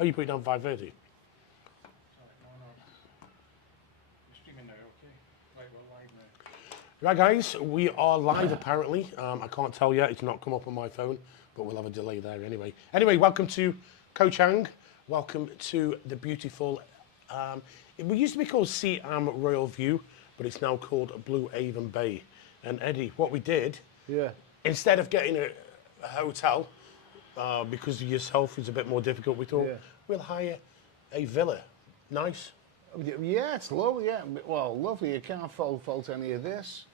Oh, you put it down 5:30. Right, guys, we are live apparently. I can't tell yet, it's not come up on my phone, but we'll have a delay there anyway. Anyway, welcome to Koh Chang. Welcome to the beautiful, it used to be called Siam Royal View, but it's now called Blue Avon Bay. And Eddie, what we did, instead of getting a hotel, because of yourself is a bit more difficult, we thought we'll hire a villa. Nice. Yeah, it's lovely. Yeah, well, lovely. You can't fault any of this.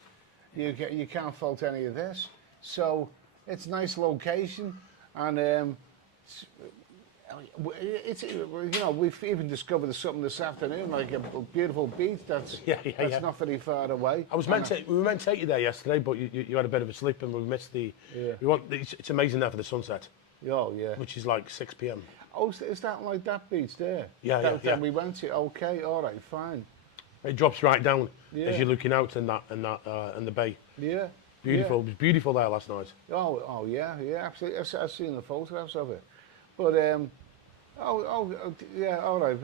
You can't fault any of this. So it's a nice location, and it's we've even discovered something this afternoon, like a beautiful beach that's not very far away. We were meant to take you there yesterday, but you had a bit of a sleep and we missed the. It's amazing there for the sunset. Oh yeah. Which is like 6 p.m. Oh, is that like that beach there? Yeah. We went to. Okay, all right, fine. It drops right down as you're looking out in the bay. Yeah. Beautiful. Yeah. It was beautiful there last night. Oh yeah, absolutely. I've seen the photographs of it, but yeah, all right.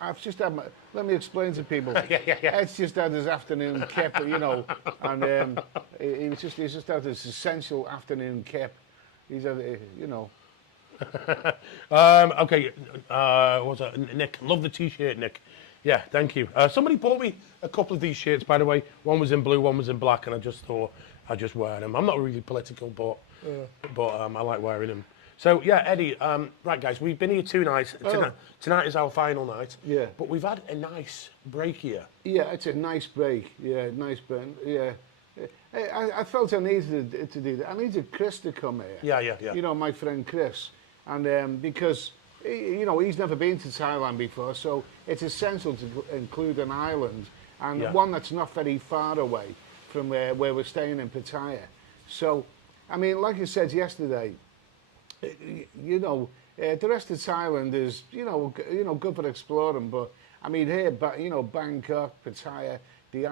I've just had let me explain to people. Ed's just had his afternoon kip, and he's just had his essential afternoon kip. He's had, Okay, what's that? Nick, love the t-shirt, Nick. Yeah, thank you. Somebody bought me a couple of these shirts, by the way. One was in blue, one was in black, and I just thought I'd just wear them. I'm not really political, but I like wearing them. So, yeah, Eddie, right, guys, we've been here 2 nights. Tonight is our final night. Yeah. But we've had a nice break here. Yeah, it's a nice break. Yeah, nice break. Yeah. I felt I needed to do that. I needed Chris to come here. Yeah. My friend Chris. And because, he's never been to Thailand before, so it's essential to include an island, and one that's not very far away from where we're staying in Pattaya. So, I mean, like I said yesterday, the rest of Thailand is, good for exploring, but, I mean, here, Bangkok, Pattaya, the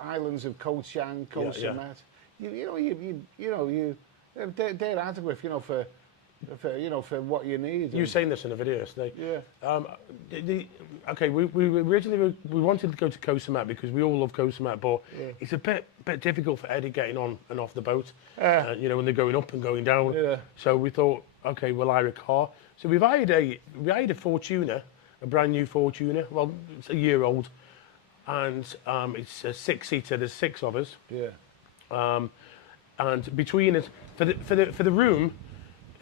islands of Koh Chang, Koh Samet, they're adequate, for what you need. You were saying this in a video yesterday. Yeah. Okay, we originally wanted to go to Koh Samet because we all love Koh Samet, but it's a bit difficult for Eddie getting on and off the boat. When they're going up and going down. Yeah. So we thought, okay, we'll hire a car. So we hired a Fortuner, a brand new Fortuner. Well, it's a year old, and it's a 6-seater. There's 6 of us. Yeah. And between us for the room.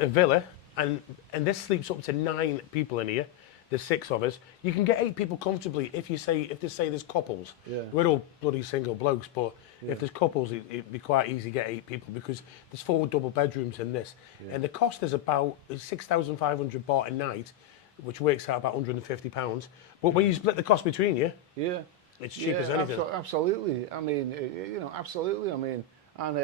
A villa, and this sleeps up to 9 people in here. There's 6 of us. You can get 8 people comfortably if they say there's couples. Yeah. We're all bloody single blokes, but if there's couples, it'd be quite easy to get 8 people because there's 4 double bedrooms in this, and the cost is about 6,500 baht a night, which works out about £150. But when you split the cost between you, it's cheap as anything. Absolutely. I mean, absolutely. I mean, and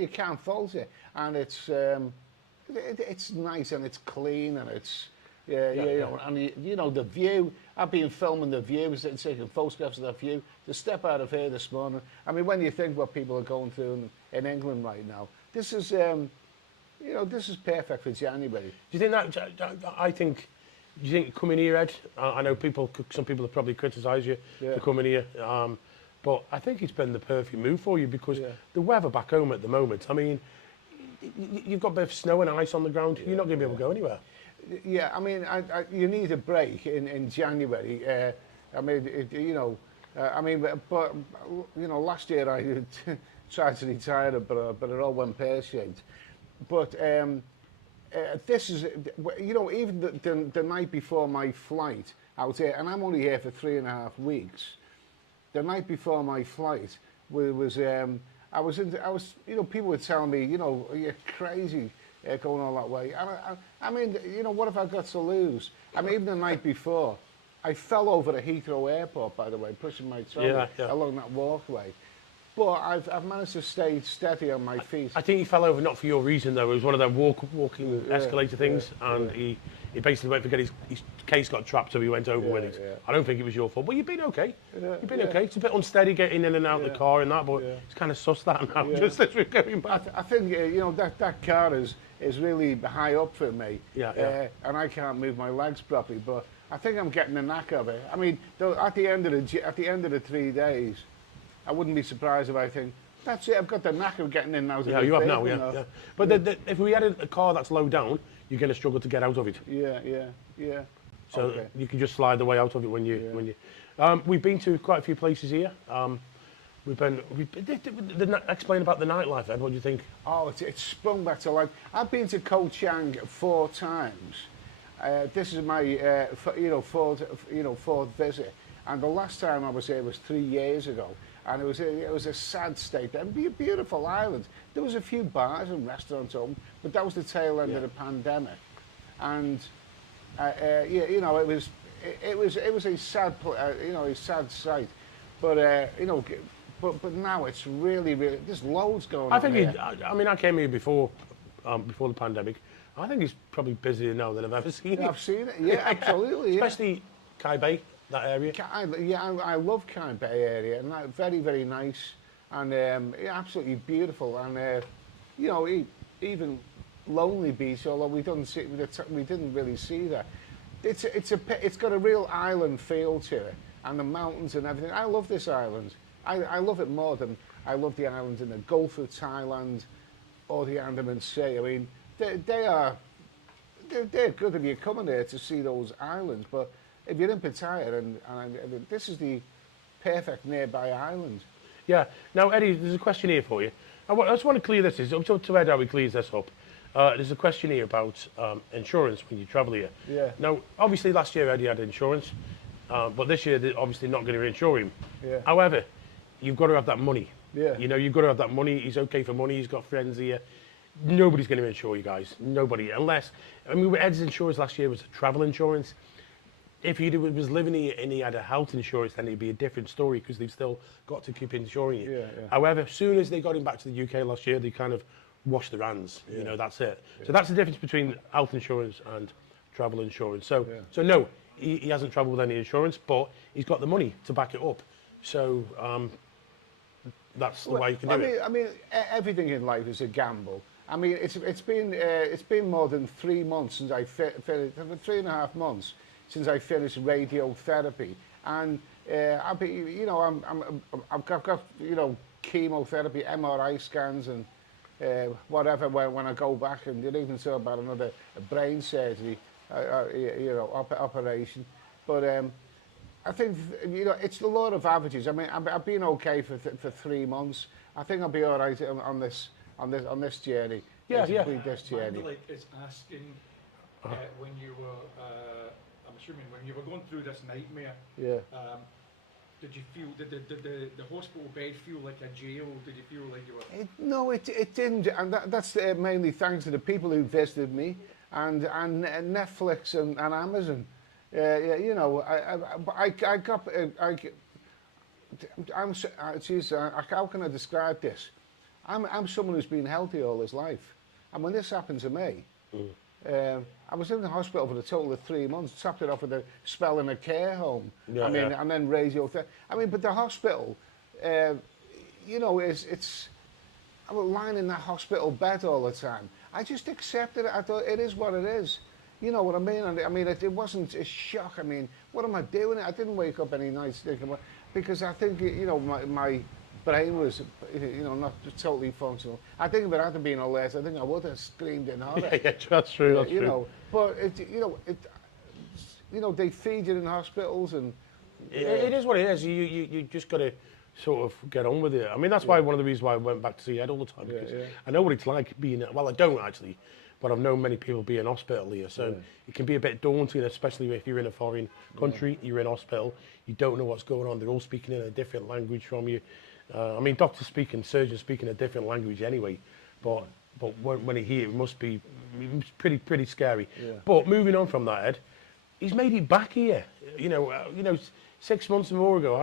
you can't fault it, and it's nice and it's clean and it's and the view. I've been filming the view, taking photographs of that view. To step out of here this morning, I mean, when you think what people are going through in England right now, this is this is perfect for January. Do you think that? Do you think coming here, Ed? I know some people have probably criticised you for coming here, but I think it's been the perfect move for you because the weather back home at the moment. I mean. You've got a bit of snow and ice on the ground. You're not going to be able to go anywhere. Yeah, I mean, you need a break in January. But last year I tried to retire, but it all went pear-shaped. But this is, even the night before my flight out here, and I'm only here for 3.5 weeks. The night before my flight people were telling me, you're crazy going all that way. I mean, what have I got to lose? I mean, even the night before, I fell over at Heathrow Airport, by the way, pushing my trolley along that walkway. But I've managed to stay steady on my feet. I think he fell over not for your reason though. It was one of them walking escalator things, and he basically went to get his case got trapped, so he went over with it. Yeah. I don't think it was your fault, but you've been okay. You've been Yeah. okay. It's a bit unsteady getting in and out of the car and that, but it's kind of sus that now. Just as we're going back. I think that car is really high up for me. And I can't move my legs properly, but I think I'm getting the knack of it. I mean, at the end of the 3 days, I wouldn't be surprised if I think, that's it, I've got the knack of getting in now. Yeah, you have now, yeah. But if we had a car that's low down, you're going to struggle to get out of it. Yeah. So you can just slide the way out of it when you. We've been to quite a few places here. Explain about the nightlife, Ed. What do you think? Oh, it's sprung back to life. I've been to Koh Chang 4 times. This is my fourth visit, and the last time I was here was 3 years ago. And it was a sad state. And a beautiful island. There was a few bars and restaurants open, but that was the tail end of the pandemic. And it was a sad, a sad sight. But but now it's really there's loads going on. I came here before the pandemic. I think it's probably busier now than I've ever seen it. I've seen it. Yeah, absolutely. Especially Kai Bay. That area? I love Kai Bay area, and that, very, very nice, and absolutely beautiful, and even Lonely Beach, although we didn't really see that. It's got a real island feel to it, and the mountains and everything. I love this island. I love it more than I love the islands in the Gulf of Thailand or the Andaman Sea. I mean, they're good if you're coming there to see those islands, but if you're in Pattaya, and this is the perfect nearby island. Yeah. Now, Eddie, there's a question here for you. I just want to clear this. It's up to Ed how he clears this up. There's a question here about insurance when you travel here. Yeah. Now, obviously, last year Eddie had insurance, but this year they're obviously not going to reinsure him. Yeah. However, you've got to have that money. Yeah. You've got to have that money. He's okay for money. He's got friends here. Nobody's going to insure you guys. Nobody. Unless, Ed's insurance last year was travel insurance. If he was living here and he had a health insurance, then it'd be a different story because they've still got to keep insuring you. However, as soon as they got him back to the UK last year, they kind of washed their hands. That's it. So that's the difference between health insurance and travel insurance. So no, he hasn't travelled with any insurance, but he's got the money to back it up. So that's the way you can do it. I mean, everything in life is a gamble. I mean, it's been more than 3 months since I finished, 3.5 months since I finished radiotherapy, and I've got chemotherapy, MRI scans, and whatever when I go back, and you're even talking about another brain surgery, operation. But I think it's the law of averages. I mean, I've been okay for 3 months. I think I'll be all right on this journey. This journey. Like is asking when you were, I'm assuming when you were going through this nightmare. Did you feel did the hospital bed feel like a jail? Did you feel like you were? No, it didn't, and that's mainly thanks to the people who visited me and Netflix and Amazon. How can I describe this? I'm someone who's been healthy all his life, and when this happened to me, I was in the hospital for a total of 3 months. Topped it off with a spell in a care home. And then radiotherapy. But the hospital, it's. I was lying in that hospital bed all the time. I just accepted it. I thought it is what it is. You know what I mean? And it wasn't a shock. I mean, what am I doing? I didn't wake up any nights thinking about, because I think my brain was not totally functional. I think if it hadn't been alert, I think I would have screamed in horror. Yeah, that's true. That's true. But they feed you in hospitals, and it is what it is. You just got to sort of get on with it. I mean, that's why one of the reasons why I went back to see Ed all the time, because I know what it's like being. Well, I don't actually, but I've known many people be in hospital here, so it can be a bit daunting, especially if you're in a foreign country, you're in hospital, you don't know what's going on. They're all speaking in a different language from you. Doctors speak and surgeons speak in a different language anyway, but when he hear it must be pretty scary. But moving on from that, Ed, he's made it back here. 6 months or more ago,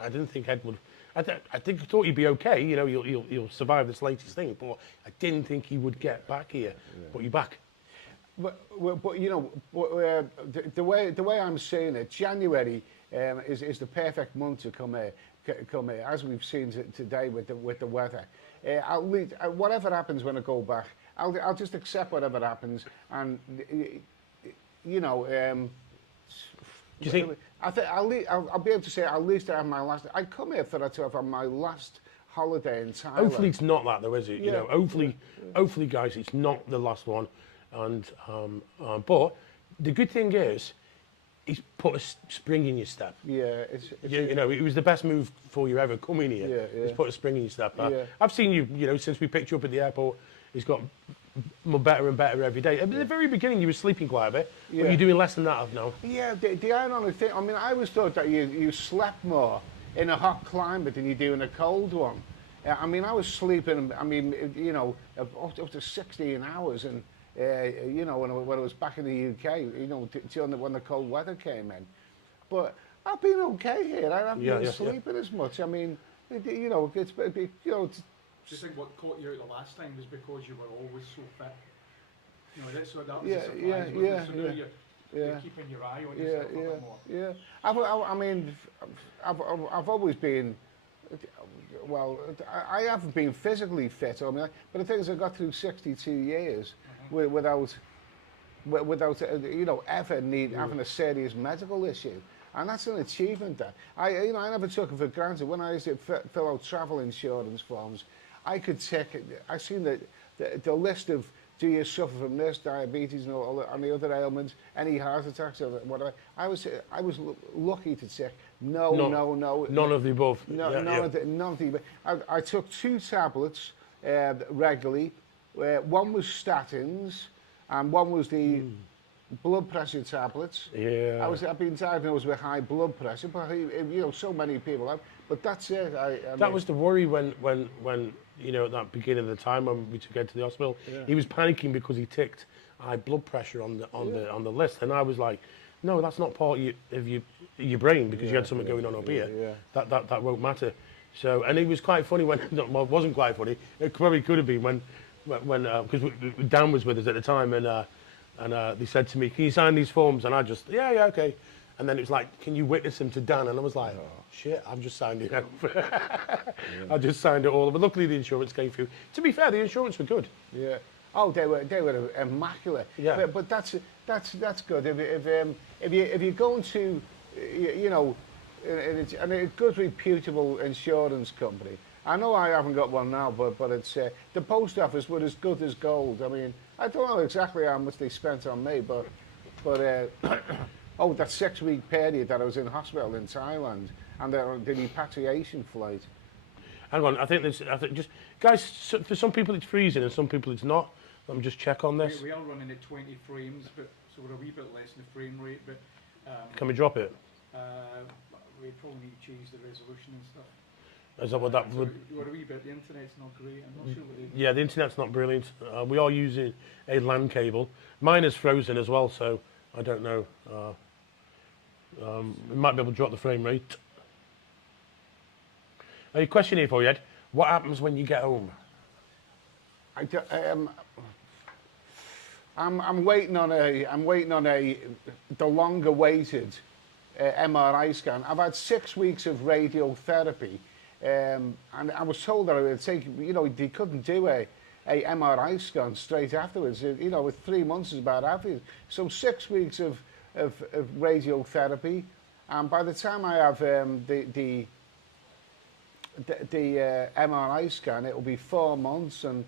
I didn't think Ed would. I thought you'd be okay. You know, you'll survive this latest thing. But I didn't think you would get back here. But you're back. But you know, the way I'm saying it, January is the perfect month to come here. As we've seen today with the weather. I'll leave, whatever happens when I go back, I'll just accept whatever happens, and you know. Do you think? I think I'll be able to say at least I have my last. I come here to have my last holiday in Thailand. Hopefully it's not that though, is it? You know, hopefully, guys, it's not the last one. And but the good thing is, he's put a spring in your step. Yeah, you know, it was the best move for you ever coming here. Yeah. He's put a spring in your step. Yeah. I've seen you, you know, since we picked you up at the airport. He's got better and better every day. At the very beginning, you were sleeping quite a bit, but you're doing less than that now. Yeah, the ironic thing. I mean, I always thought that you slept more in a hot climate than you do in a cold one. I mean, I was sleeping. I mean, you know, up to 16 hours and. You know, when I was back in the UK, you know, when the cold weather came in. But I've been okay here. I haven't been sleeping as much. I mean, you know, you know. Do you think what caught you out the last time was because you were always so fit? You know, that was a surprise, wasn't it? So now you're keeping your eye on yourself a bit more. Yeah. I mean, I've always been. Well, I haven't been physically fit. I mean, but the thing is, I got through 62 years without you know, ever having a serious medical issue, and that's an achievement. That I never took it for granted. When I used to fill out travel insurance forms, I could take it. I seen the list of, do you suffer from this, diabetes, and all the other ailments, any heart attacks or whatever. I was lucky to check no. None of the above. None of the. I took 2 tablets regularly. One was statins, and one was the blood pressure tablets. Yeah. I've been diagnosed with high blood pressure, but you know, so many people have. But that's it. That was the worry when you know, at that beginning of the time when we took Ed to the hospital. He was panicking because he ticked high blood pressure on the list, and I was like, no, that's not part of your brain because you had something going on up here. That won't matter. So, and it was quite funny when, well, it wasn't quite funny. It probably could have been when because Dan was with us at the time, and they said to me, "Can you sign these forms?" And I just, yeah, okay. And then it was like, "Can you witness them to Dan?" And I was like, "Oh shit, I've just signed it over." I just signed it all over. Luckily, the insurance came through. To be fair, the insurance were good. Yeah. Oh, they were immaculate. Yeah. But that's good. If you're going to, you know, and a good reputable insurance company. I know I haven't got one now, but it's the post office were as good as gold. I mean, I don't know exactly how much they spent on me, but oh, that 6-week period that I was in hospital in Thailand and the repatriation flight. Hang on, I think just guys. For some people it's freezing and some people it's not. Let me just check on this. We are running at 20 frames, but so we're a wee bit less than the frame rate. But can we drop it? We probably need to change the resolution and stuff. Is that what that would? We're a wee bit. The internet's not great. I'm not sure what Yeah, the internet's not brilliant. We are using a LAN cable. Mine is frozen as well, so I don't know. We might be able to drop the frame rate. A question here for you, Ed. What happens when you get home? I'm waiting on the longer-awaited MRI scan. I've had 6 weeks of radiotherapy, and I was told that it would take. You know, they couldn't do a MRI scan straight afterwards. You know, with 3 months is about average. So 6 weeks of radiotherapy, and by the time I have the MRI scan, it will be 4 months, and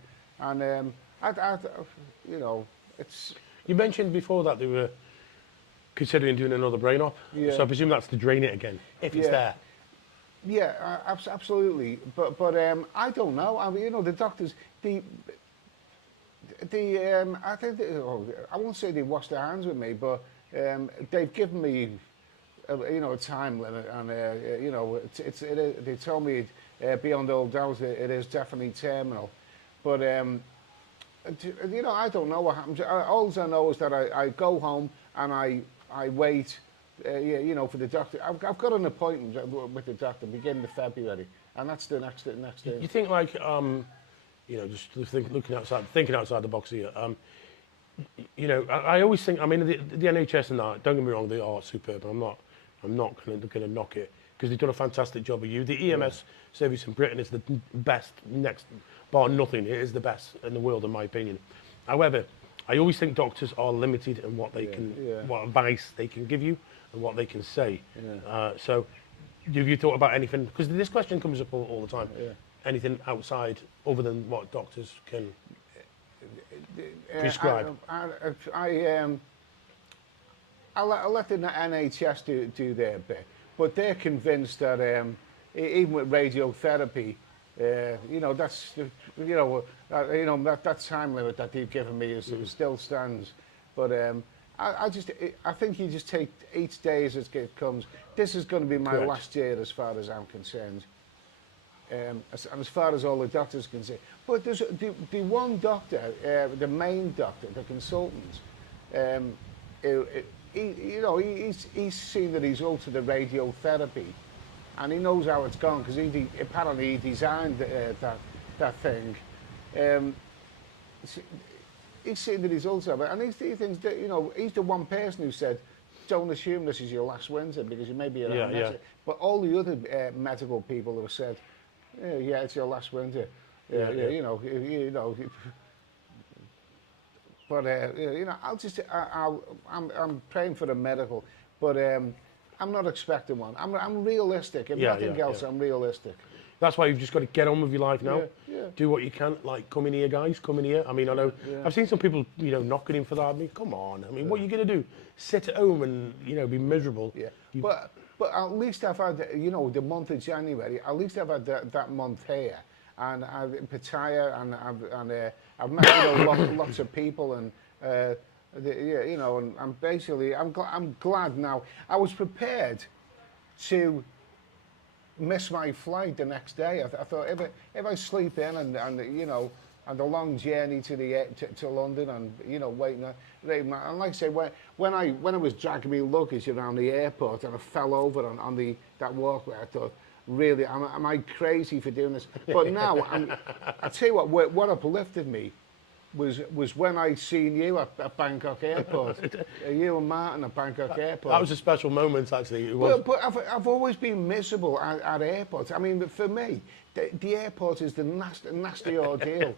you know, it's. You mentioned before that they were considering doing another brain op. Yeah. So I presume that's to drain it again, if it's there. Yeah, absolutely. But I don't know. I mean, you know, the doctors, I think I won't say they washed their hands with me, but they've given me, you know, a time limit, and you know, they told me beyond all doubt it is definitely terminal. But you know, I don't know what happens. All I know is that I go home and I wait, you know, for the doctor. I've got an appointment with the doctor beginning of February, and that's the next thing. You think like, you know, just thinking outside the box here. You know, I always think. I mean, the NHS and that. Don't get me wrong, they are superb. I'm not going to knock it because they've done a fantastic job of you. The EMS service in Britain is the best, next bar nothing. It is the best in the world, in my opinion. However, I always think doctors are limited in what they what advice they can give you and what they can say. So, have you thought about anything? Because this question comes up all the time. Anything outside other than what doctors can prescribe? I'll let the NHS do their bit, but they're convinced that even with radiotherapy, you know, that time limit that they've given me still stands. But I think you just take each day as it comes. This is going to be my last year as far as I'm concerned. And as far as all the doctors can say. But there's the one doctor, the main doctor, the consultant, he's seen the result of the radiotherapy, and he knows how it's gone because apparently he designed that thing. He's seen the results of it, and he thinks that, you know, he's the one person who said, don't assume this is your last winter because you may be around next year. But all the other medical people have said, yeah, it's your last winter. You know. But you know, I'm praying for a medical, but I'm not expecting one. I'm realistic. If nothing else, I'm realistic. That's why you've just got to get on with your life now. Do what you can. Like, come in here, guys. Come in here. I mean, I know I've seen some people, you know, knocking him for that. I mean, come on. I mean, what are you going to do? Sit at home and, you know, be miserable? But at least I've had, you know, the month of January. At least I've had that month here, and I've in Pattaya, and I've met, you know, lots of people, and you know, and I'm glad now. I was prepared to miss my flight the next day. I thought if I sleep in and you know, and the long journey to London, and, you know, waiting, and like I say, when I was dragging my luggage around the airport and I fell over on that walkway, I thought, really, am I crazy for doing this? But now I tell you what uplifted me was when I seen you at Bangkok Airport. You and Martin at Bangkok Airport. That was a special moment, actually. It was. But I've always been miserable at airports. I mean, for me, the airport is the nasty ordeal.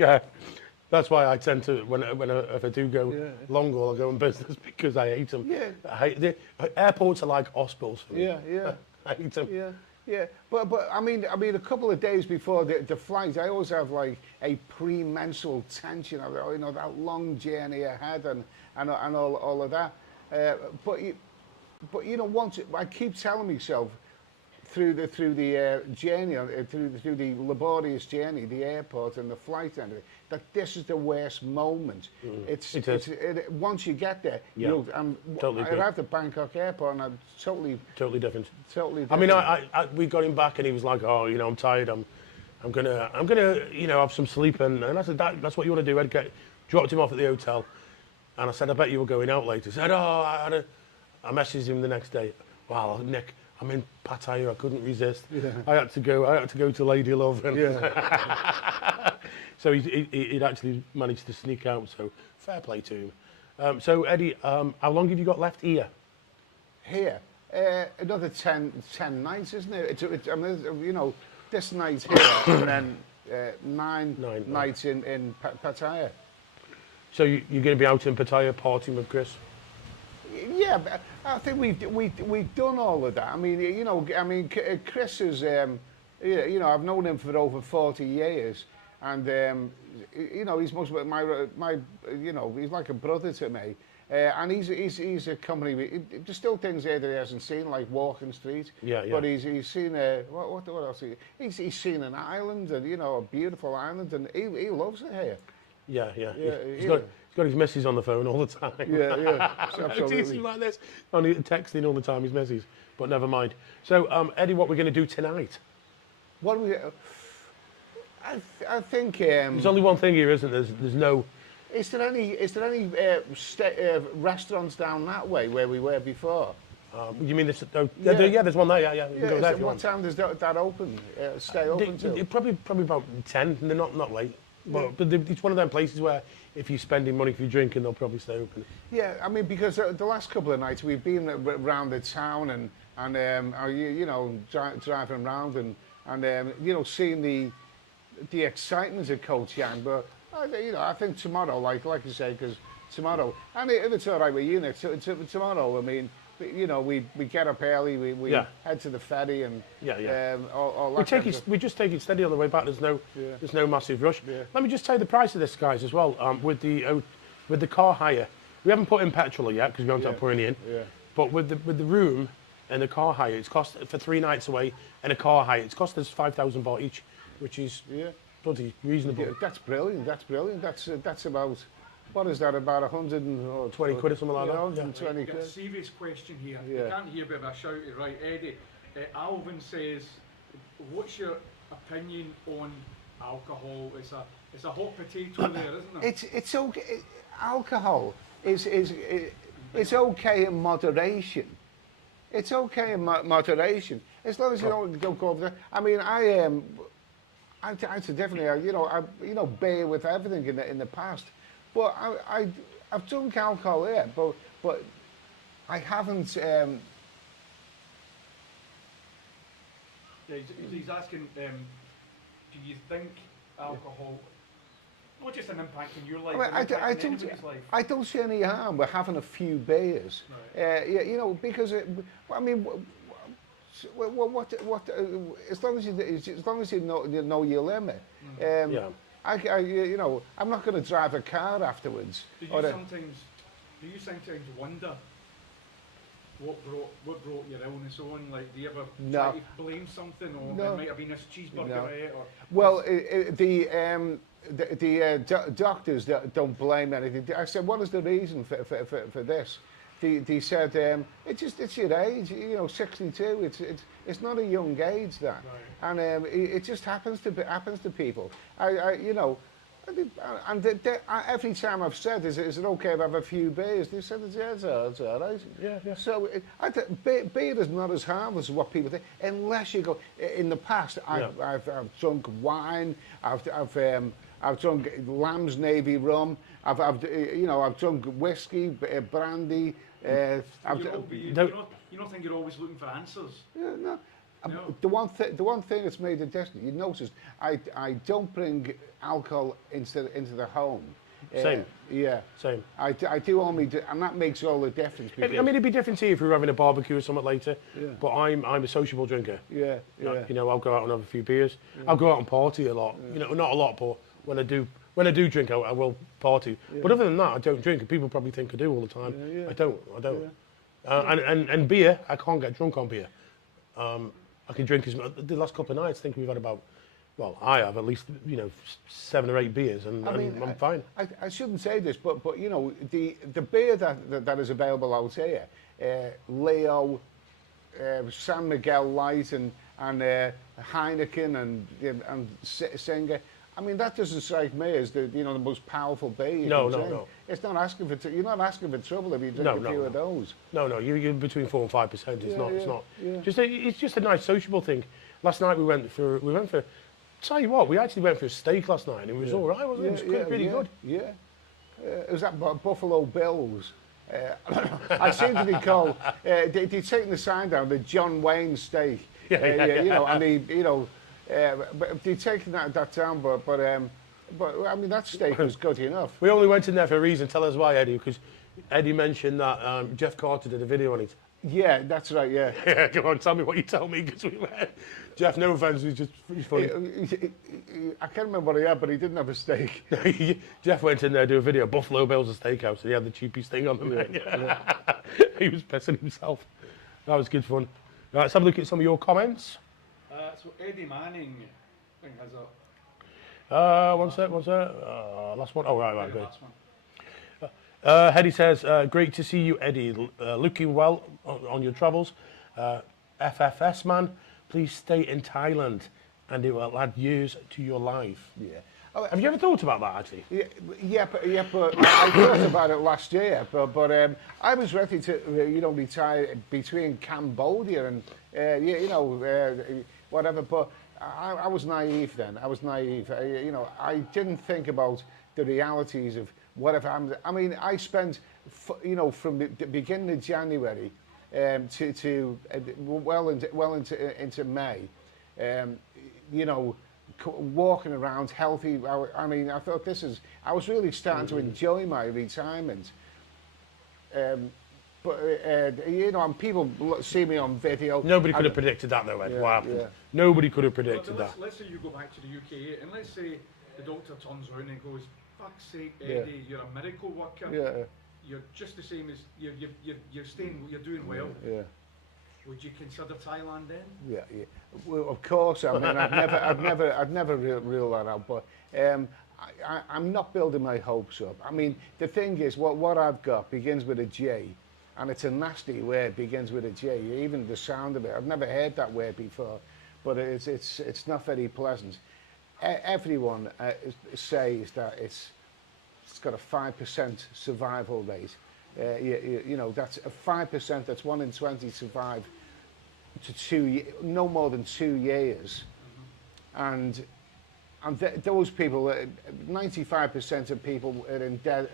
Yeah, that's why I tend to, if I do go long haul, I go on business because I hate them. Airports are like hospitals for me. I hate them. But I mean, a couple of days before the flight, I always have like a premenstrual tension of, you know, that long journey ahead and all of that. But you know, once I keep telling myself through the journey, through the laborious journey, the airport and the flight and everything, that this is the worst moment. It's once you get there, totally I arrived at Bangkok Airport and I'm totally different. Totally different. I mean, we got him back and he was like, oh, you know, I'm tired. I'm gonna, you know, have some sleep, and I said, that's what you want to do. I dropped him off at the hotel, and I said, I bet you were going out later. He said, oh, I messaged him the next day. Wow, Nick, I'm in Pattaya. I couldn't resist. I had to go to Lady Love. And so he'd actually managed to sneak out. So fair play to him. So Eddie, how long have you got left here? Here, another 10 nights, isn't it? I mean, you know, this night's here, and then nine nights in Pattaya. So you're going to be out in Pattaya partying with Chris? Yeah, but I think we've done all of that. I mean, you know, Chris is, you know, I've known him for over 40 years, and you know, he's most of my, you know, he's like a brother to me. And he's a company. There's still things there that he hasn't seen, like walking street. But he's seen what else? He's seen an island, and, you know, a beautiful island, and he loves it here. He's got his missus on the phone all the time. Absolutely. It's like this, only texting all the time, his missus. But never mind. So Eddie, what we're going to do tonight? What do we? I think there's only one thing here, isn't there? There's no. Is there any restaurants down that way where we were before? You mean this? Oh, yeah, there's one there. Yeah. You can go there if you what want. time does that open? Stay open till? Probably about 10. And they're not late. But it's one of them places where if you're spending money for your drinking, they'll probably stay open. Yeah, I mean, because the last couple of nights we've been around the town and driving around and seeing the excitement of Koh Chang. But I think tomorrow, like you say, because tomorrow, and if it's all right with you, Nick, tomorrow, I mean, we get up early, we head to the ferry and all that. We just take it steady on the way back. There's no massive rush. Yeah. Let me just tell you the price of this, guys, as well. With the car hire, we haven't put in petrol yet because we haven't started putting it in. Yeah. But with the room and the car hire, it's cost for 3 nights away and a car hire. It's cost us 5,000 baht each, which is bloody reasonable. Yeah, that's brilliant. That's about. What is that, about 120 quid or something like that? 120 quid. A serious question here. Yeah. You can't hear a bit of a shout, right, Eddie? Alvin says, what's your opinion on alcohol? It's a hot potato there, isn't it? It's okay. Alcohol is okay in moderation. It's okay in moderation, as long as you don't go over there. I mean, I definitely, beer with everything in the past. Well, I've drunk alcohol here, but I haven't. He's asking, do you think alcohol, not just an impact in your life, I don't see any harm with having a few beers. Right. Because as long as you know your limit. I'm not going to drive a car afterwards. Do you sometimes wonder what brought your illness on? Like, do you ever try to blame something, or it might have been this cheeseburger I ate? Or well, the doctors don't blame anything. I said, what is the reason for this? They said it's your age, 62. It's not a young age, that, right. And it just happens to people. Every time I've said, is it okay if I have a few beers? They said, it's all right. Yeah. So beer is not as harmless as what people think, unless you go. In the past, I've drunk wine. I've drunk Lamb's Navy rum. I've drunk whiskey, brandy. You don't think you're always looking for answers? Yeah, no. The one thing that's made a difference, you noticed, I don't bring alcohol into the home. Same. Yeah. Same. I do only, and that makes all the difference. I mean, it'd be different to you if we were having a barbecue or something later. Yeah. But I'm a sociable drinker. Yeah. I'll go out and have a few beers. Yeah. I'll go out and party a lot. Yeah. Not a lot, but when I do drink, I will party. Yeah. But other than that, I don't drink. And people probably think I do all the time. Yeah. I don't. Yeah. And beer, I can't get drunk on beer. I can drink the last couple of nights. I think we've had about, I have at least 7 or 8 beers, and I'm fine. I shouldn't say this, but the beer that is available out here, Leo, San Miguel Light, and Heineken and Singer. I mean, that doesn't strike me as the most powerful beer you can drink. No. It's not asking for you're not asking for trouble if you drink a few of those. No, you're between 4 and 5%. It's not. Yeah. It's just a nice sociable thing. Last night we went for. Tell you what, we actually went for a steak last night, and it was all right, wasn't it? It was pretty good. Yeah. It was at Buffalo Bill's. I seem to recall they'd taken the sign down, the John Wayne steak. And but they'd taken that down, but I mean, that steak was good enough. We only went in there for a reason. Tell us why, Eddie, because Eddie mentioned that Jeff Carter did a video on it. Yeah, that's right, yeah. Yeah, come on, tell me what you told me, because we went. Jeff, no offence, he's just funny. I can't remember what he had, but he didn't have a steak. Jeff went in there to do a video, Buffalo Bill's a steakhouse, and he had the cheapest thing on the menu. Yeah. He was pissing himself. That was good fun. Right, let's have a look at some of your comments. So Eddie Manning, I think, has a... One sec. Last one. Oh, right, good. Last one. Eddie says, great to see you, Eddie. Looking well on your travels. FFS man, please stay in Thailand and it will add years to your life. Yeah. Have you ever thought about that, actually? But I thought about it last year. But I was ready to, retire between Cambodia and, whatever. But I was naive then. I was naive. I didn't think about the realities of whatever. I mean, I spent, from the beginning of January to well into May, walking around healthy. I mean, I thought I was really starting to enjoy my retirement. And people see me on video. Nobody could have predicted that, though, Ed. What happened? Nobody could have predicted that. Let's say you go back to the UK, and let's say the doctor turns around and goes, "Fuck's sake, Eddie, you're a miracle worker. You're just the same as you're doing well." Would you consider Thailand then? Well, of course. I mean, I'd never rule that out. But I'm not building my hopes up. I mean, the thing is, what I've got begins with a J, and it's a nasty word. Begins with a J. Even the sound of it, I've never heard that word before, but it's not very pleasant. Everyone says that it's got a 5% survival rate. That's a 5%. That's 1 in 20 survive to no more than 2 years, and those people, 95% of people are dead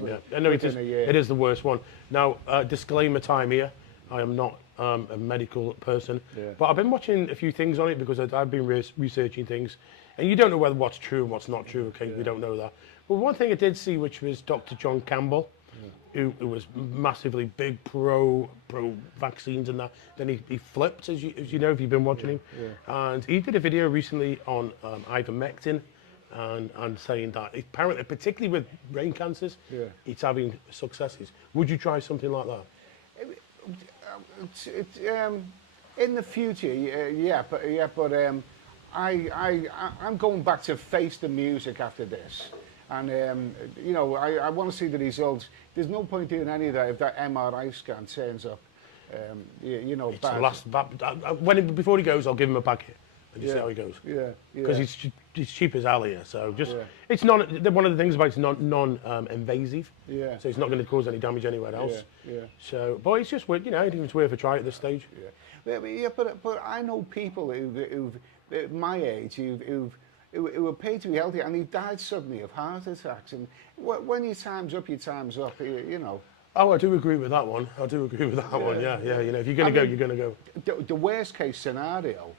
within a year. It is the worst one. Now, disclaimer time here. I am not a medical person, but I've been watching a few things on it because I've been researching things, and you don't know what's true and what's not true. Okay, we don't know that. But one thing I did see, which was Dr. John Campbell, who was massively big pro vaccines and that. Then he flipped, as you know, if you've been watching him. And he did a video recently on ivermectin and saying that apparently, particularly with brain cancers, it's having successes. Would you try something like that? In the future, but I'm going back to face the music after this. And, I want to see the results. There's no point doing any of that if that MRI scan turns up, bad. Before he goes, I'll give him a packet and just see how he goes. Because it's cheap as hell here. So it's one of the things about it's non-invasive. So it's not going to cause any damage anywhere else. So, but it's just, I think it's worth a try at this stage. But I know people who've my age who were paid to be healthy, and he died suddenly of heart attacks. And when your time's up, your time's up. Oh, I do agree with that one. If you're going to go, you're going to go. The worst case scenario,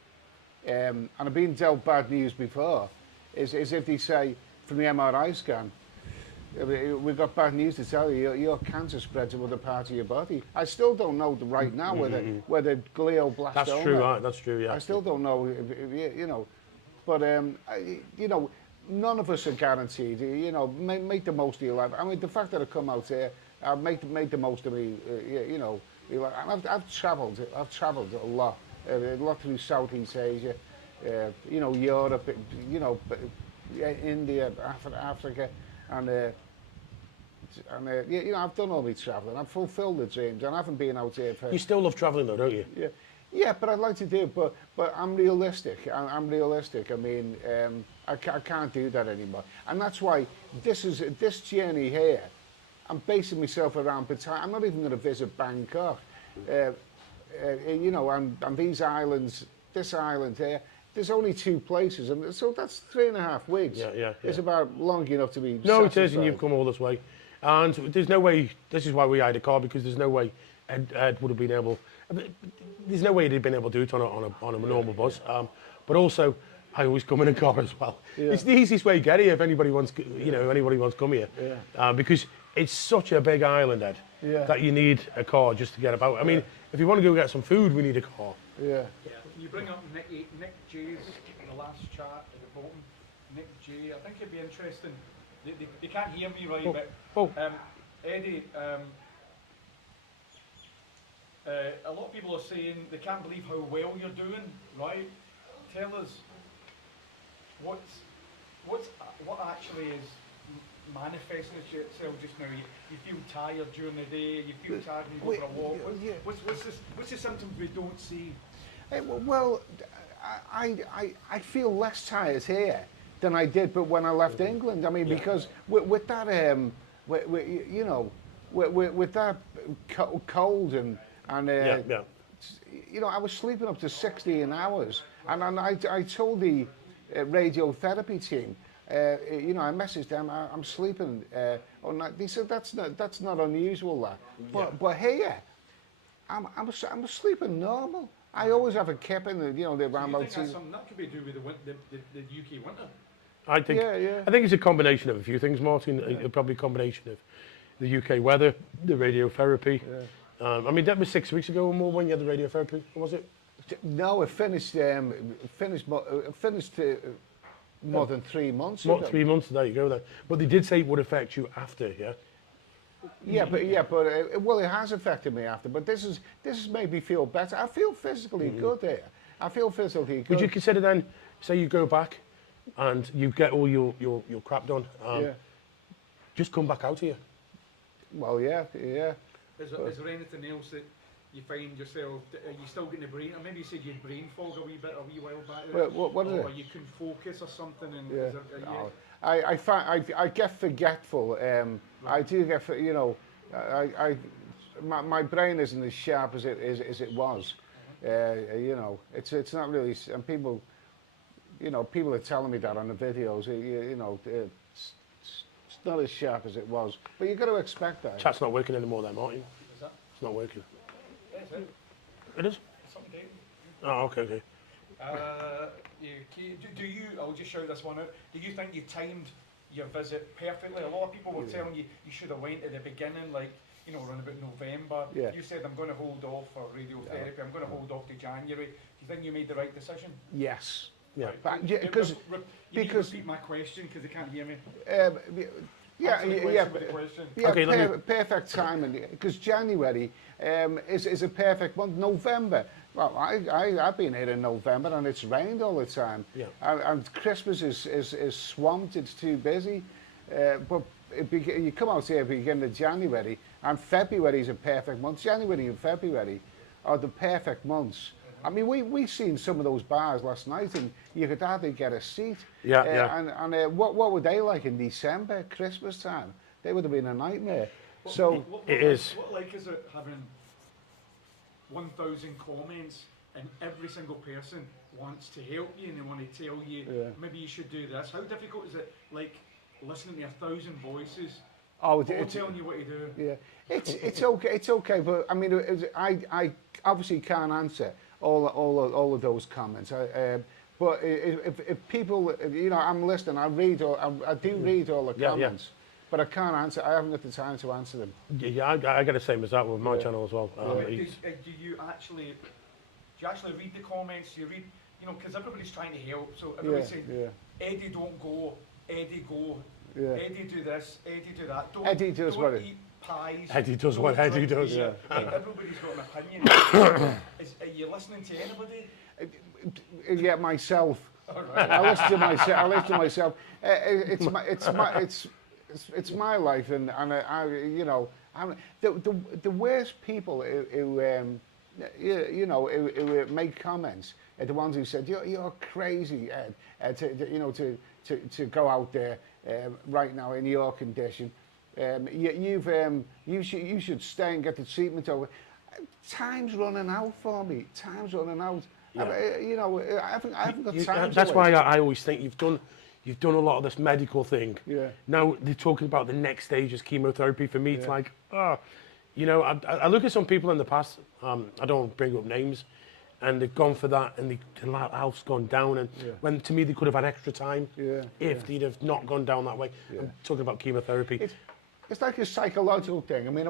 and I've been dealt bad news before, is if they say from the MRI scan, we've got bad news to tell you. Your cancer spread to other parts of your body. I still don't know right now whether glioblastoma. That's true. Right? That's true. Yeah. I still don't know. But none of us are guaranteed. Make the most of your life. I mean, the fact that I come out here, I've made the most of me. And I've travelled a lot through Southeast Asia, Europe, India, Africa, and I've done all my travelling. I've fulfilled the dreams, and I haven't been out here for. You still love travelling, though, don't you? Yeah, but I'd like to do it, but I'm realistic. I'm realistic. I mean, I can't do that anymore, and that's why this journey here. I'm basing myself around Pattaya. I'm not even going to visit Bangkok. And these islands, this island here. There's only 2 places, and so that's 3.5 weeks. Yeah. It's about long enough to be. No, satisfied. it is, and you've come all this way, and there's no way. This is why we hired a car, because there's no way Ed would have been able. There's no way he'd been able to do it on a normal bus. But also, I always come in a car as well. It's the easiest way to get here if anybody wants, to come here, because it's such a big island, Ed, that you need a car just to get about. I mean, if you want to go get some food, we need a car. You bring up Nick J's the last chat at the bottom. Nick J, I think it'd be interesting. They can't hear me right, but Eddie. A lot of people are saying they can't believe how well you're doing, right? Tell us what actually is manifesting itself just now. You feel tired during the day. You feel tired when you go for a walk. What's the symptoms we don't see? Well, I feel less tired here than I did. But when I left England, I mean, because with that, you know, with that cold and you know, I was sleeping up to 16 hours, and I told the radiotherapy team. You know, I messaged them. I'm sleeping all night. They said that's not unusual, that. But here, I'm sleeping normal. I always have a kip in the Rambo. Do you think that's something that could be to do with the UK winter? I think it's a combination of a few things, Martin. Probably a combination of the UK weather, the radiotherapy. I mean, that was 6 weeks ago or more when you had the radiotherapy, was it? No, it finished more than 3 months ago. 3 months, there you go then. But they did say it would affect you after, yeah? But it has affected me after. But this has made me feel better. I feel physically good here. I feel physically good. Would you consider then, say you go back and you get all your crap done, just come back out here? Well, yeah. Is there anything else that you find yourself, are you still getting the brain, or maybe you said you had brain fog a wee while back? What is it? Or you can focus or something? And no. I get forgetful. I do get, you know, my brain isn't as sharp as it was. You know, it's not really, and people, you know, people are telling me that on the videos. You know, it's not as sharp as it was. But you've got to expect that. Chat's not working anymore then, Martin. Is that? It's not working. Is it? It is? Something dating. Oh, okay. Do you, I'll just shout this one out, do you think you timed your visit perfectly? A lot of people were telling you should have went at the beginning, like, you know, around about November. You said, I'm going to hold off for radiotherapy, I'm going to hold off to January. Do you think you made the right decision? Yes. Yeah. But, You because need to repeat my question, because they can't hear me. Perfect timing, because January is a perfect month. November, well, I've been here in November and it's rained all the time. And Christmas is swamped, it's too busy. But you come out here at the beginning of January, and February is a perfect month. January and February are the perfect months. I mean, we seen some of those bars last night, and you could hardly get a seat. And what were they like in December, Christmas time? They would have been a nightmare. It is. What like is it having 1,000 comments, and every single person wants to help you, and they want to tell you maybe you should do this? How difficult is it, like listening to 1,000 voices? All telling you what to do. Yeah, it's okay. It's okay, but I mean, I obviously can't answer all of those comments. But if people, you know, I'm listening. I do read all the comments, but I can't answer. I haven't got the time to answer them. I get the same as that with my channel as well. Do you actually read the comments? You read, you know, because everybody's trying to help. So everybody's saying, Eddie, don't go. Eddie, go. Eddie, do this. Eddie, do that. Don't eat pies. Eddie does what Eddie does. Everybody's got an opinion. Are you listening to anybody? Yeah, myself. Right. I listen to myself. It's my life, and I you know, the worst people who make comments are the ones who said you're crazy, Ed, to go out there right now in your condition. You should stay and get the treatment over. Time's running out for me. Time's running out. I haven't got time. That's why I always think you've done a lot of this medical thing. Now they're talking about the next stage is chemotherapy. For me, it's like, you know, I look at some people in the past. I don't want to bring up names, and they've gone for that, and the health's gone down. And when to me they could have had extra time if they'd have not gone down that way. I'm talking about chemotherapy. It's like a psychological thing. I mean,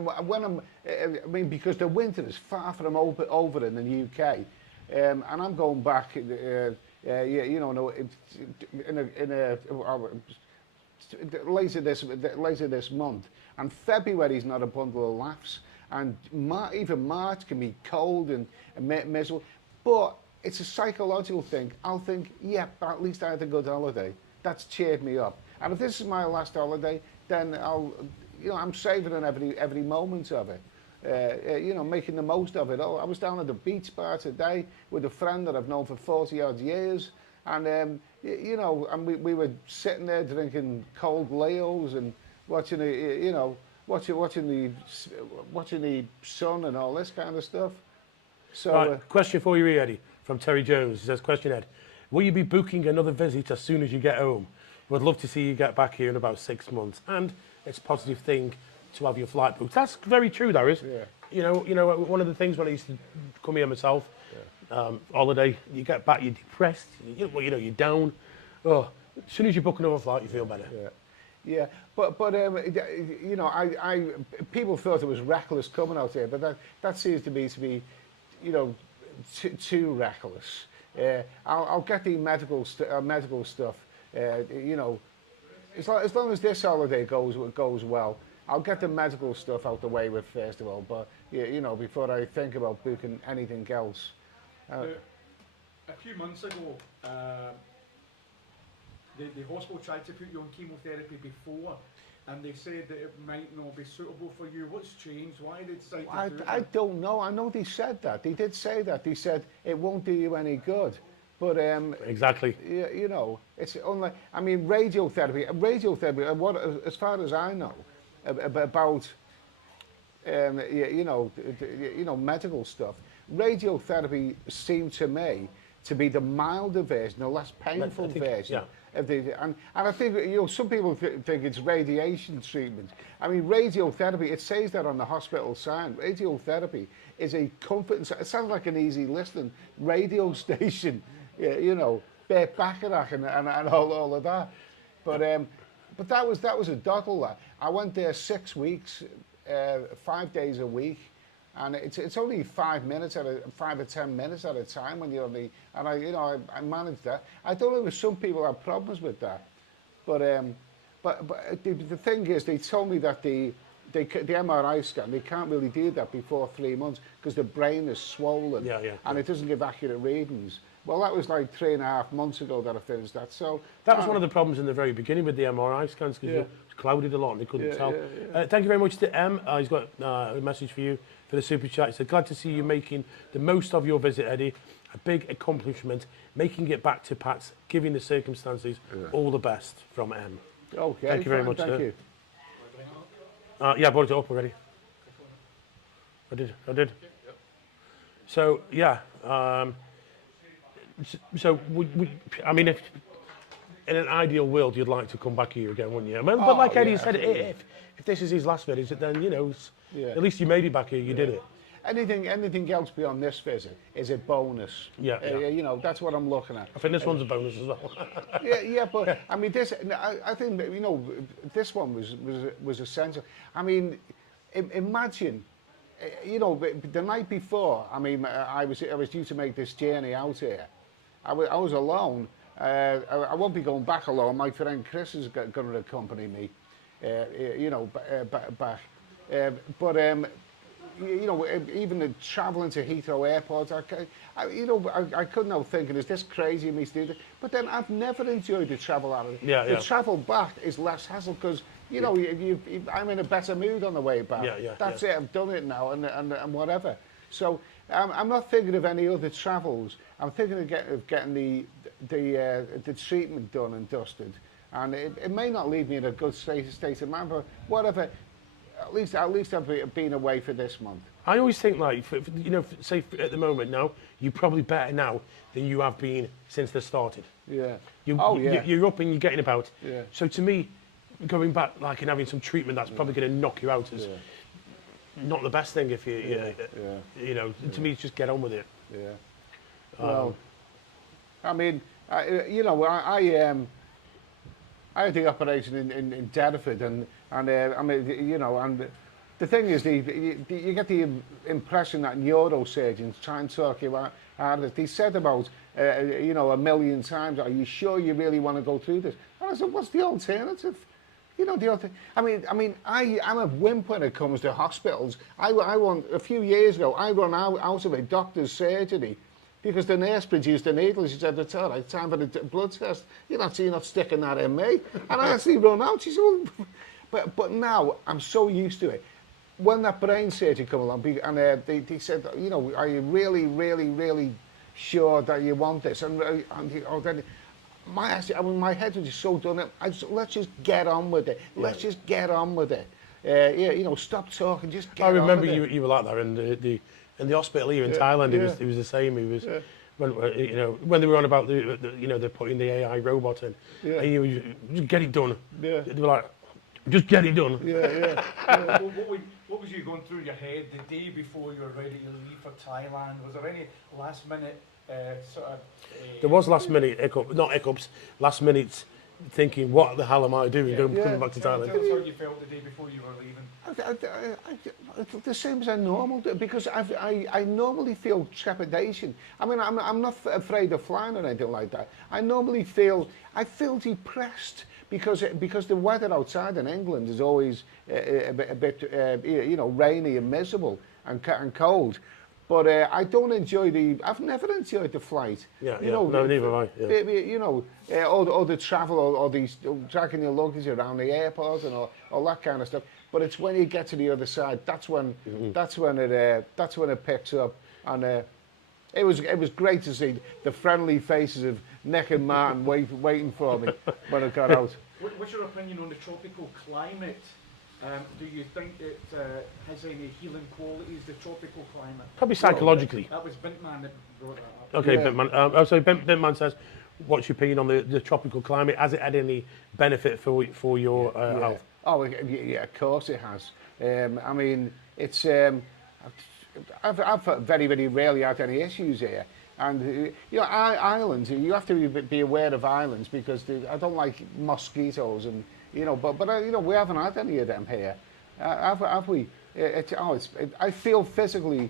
because the winter is far from over in the UK, and I'm going back, later this month, and February's not a bundle of laughs, and even March can be cold and miserable, but it's a psychological thing. I'll think, at least I had a good holiday. That's cheered me up. And if this is my last holiday, then I'm savouring every moment of it. Making the most of it. I was down at the beach bar today with a friend that I've known for 40 odd years, And you know, and we were sitting there drinking cold Leos and watching watching the sun and all this kind of stuff. So Right, question for you, Eddie, from Terry Jones. He says, question, Ed, will you be booking another visit as soon as you get home? Would love to see you get back here in about 6 months. And it's a positive thing to have your flight booked. That's very true, that is. Yeah. You know, one of the things when I used to come here myself, holiday, you get back, you're depressed, you're down. Oh, as soon as you book another flight, you feel better. Yeah. Yeah, but you know, I people thought it was reckless coming out here, but that seems to be, you know, too reckless. I'll get the medical stuff. You know, as long as this holiday goes well, I'll get the medical stuff out the way with first of all. But you know, before I think about booking anything else. A few months ago, the hospital tried to put you on chemotherapy before, and they said that it might not be suitable for you. What's changed? Why did they decide to do it? I don't know. I know they said that. They did say that. They said it won't do you any good. But exactly. You know, it's unlike. I mean, radiotherapy. What, as far as I know, about you know, medical stuff. Radiotherapy seemed to me to be the milder version, the less painful version. Yeah. And I think, you know, some people think it's radiation treatment. I mean, radiotherapy, it says that on the hospital sign. Radiotherapy is a comfort, it sounds like an easy listening radio station, you know, Bert Bacharach and all of that. But that was a doddle. That I went there 6 weeks, 5 days a week. And it's only 5 or 10 minutes at a time when you're on the, and I managed that. I don't know if some people have problems with that, but the thing is, they told me that the MRI scan, they can't really do that before 3 months because the brain is swollen, and it doesn't give accurate readings. Well, that was like 3.5 months ago that I finished that. So that was one of the problems in the very beginning with the MRI scans, because it was clouded a lot and they couldn't tell. Thank you very much to M. He's got a message for you for the super chat. He said, glad to see you making the most of your visit, Eddie. A big accomplishment, making it back to Pat's, given the circumstances. All the best from M. Okay, thank you very much, thank sir. you. Yeah, I brought it up already. I did. So yeah. So I mean, if in an ideal world, you'd like to come back here again, wouldn't you? I mean, but like Eddie said, if this is his last visit, then you know, at least you made it back here. You did it. Anything else beyond this visit is a bonus. You know, that's what I'm looking at. I think this one's a bonus as well. But I mean, this. I think, you know, this one was essential. I mean, imagine. You know, the night before, I mean, I was due to make this journey out here. I was alone. I won't be going back alone. My friend Chris is going to accompany me. You know, back. But you know, even travelling to Heathrow Airport, I couldn't help thinking, is this crazy of me to do this? But then I've never enjoyed the travel out of it. The travel back is less hassle because, you know, I'm in a better mood on the way back. That's it, I've done it now and whatever. So I'm not thinking of any other travels. I'm thinking of getting the treatment done and dusted. And it may not leave me in a good state of mind, but whatever. At least I've been away for this month. I always think, like, you know, say at the moment now, you're probably better now than you have been since they started. Yeah. You're up and you're getting about. Yeah. So to me, going back, like, and having some treatment that's probably going to knock you out is not the best thing. If you know, to me, it's just get on with it. Yeah. Well, I mean, you know, I had the operation in Derriford, and I mean, you know, and the thing is, you get the impression that neurosurgeons try and talk you out of it. They said about, you know, 1 million times, are you sure you really want to go through this? And I said, what's the alternative? You know, the other. I mean, I'm a wimp when it comes to hospitals. I want, a few years ago, I run out of a doctor's surgery because the nurse produced a needle. She said, it's all right, time for the blood test. You're not sticking that in me. And I actually run out. She said, well, but now I'm so used to it. When that brain surgery come along, and they said, you know, are you really, really, really sure that you want this? And my head was just so done. Let's just get on with it. Let's just get on with it. You know, stop talking. Just get on with it. I remember you were like that in the hospital here in Thailand. It was the same. He was when they were on about they're putting the AI robot in. And you were, just get it done. They were like, just get it done. What was you going through your head the day before you were ready to leave for Thailand? Was there any last minute there was last minute last minute thinking, what the hell am I doing coming back to Thailand? Tell us how you felt the day before you were leaving. The same as I normal do, because I normally feel trepidation. I mean, I'm not afraid of flying or anything like that. I normally feel depressed because the weather outside in England is always a bit rainy and miserable and cold. But I don't enjoy I've never enjoyed the flight. No, neither have I. Yeah. All the travel, or these dragging your luggage around the airport and all that kind of stuff. But it's when you get to the other side, that's when it picks up. And it was great to see the friendly faces of Nick and Martin waiting for me when I got out. What's your opinion on the tropical climate? Do you think it has any healing qualities, the tropical climate? Probably psychologically. That was Bintman that brought that up. Okay, Bintman. So Bintman says, what's your opinion on the tropical climate? Has it had any benefit for your health? Oh, yeah, of course it has. I mean, it's I've very, very rarely had any issues here. And islands, you have to be aware of islands, because I don't like mosquitoes and. But we haven't had any of them here, have we? I feel physically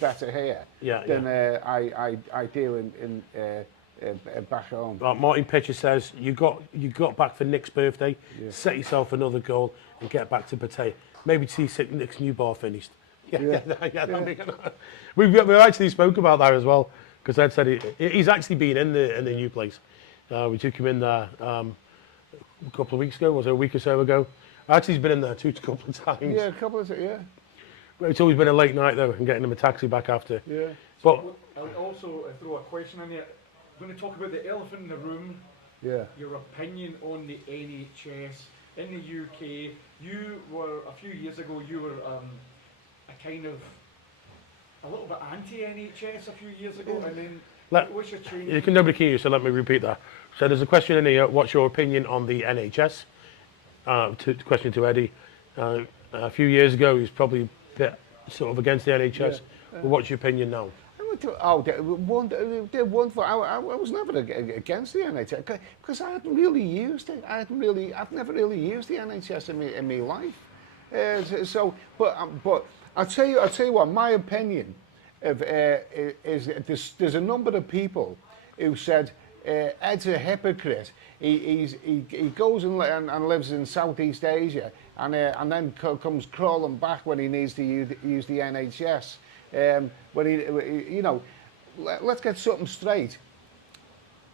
better here than I do in back home. Martin Pitcher says you got back for Nick's birthday. Set yourself another goal and get back to Pattaya. Maybe see Nick's new bar finished. We actually spoke about that as well, because Ed said he's actually been in the new place. We took him in there. A couple of weeks ago, was it a week or so ago? Actually, he's been in there a couple of times. Yeah, a couple of times, yeah. But it's always been a late night, though, and getting him a taxi back after. Yeah. But I'll also throw a question in there. I'm going to talk about the elephant in the room. Yeah. Your opinion on the NHS in the UK. You were, a few years ago, you were a little bit anti-NHS a few years ago, and then what's your change? Nobody can hear you, so let me repeat that. So there's a question in here, what's your opinion on the NHS? Question to Eddie. A few years ago, he was probably a bit sort of against the NHS. But what's your opinion now? They're wonderful. I was never against the NHS, because I hadn't really used it. I've never really used the NHS in my life. But I'll tell you what. My opinion is there's a number of people who said Ed's a hypocrite. He goes and lives in Southeast Asia, and then comes crawling back when he needs to use the NHS. Let's get something straight.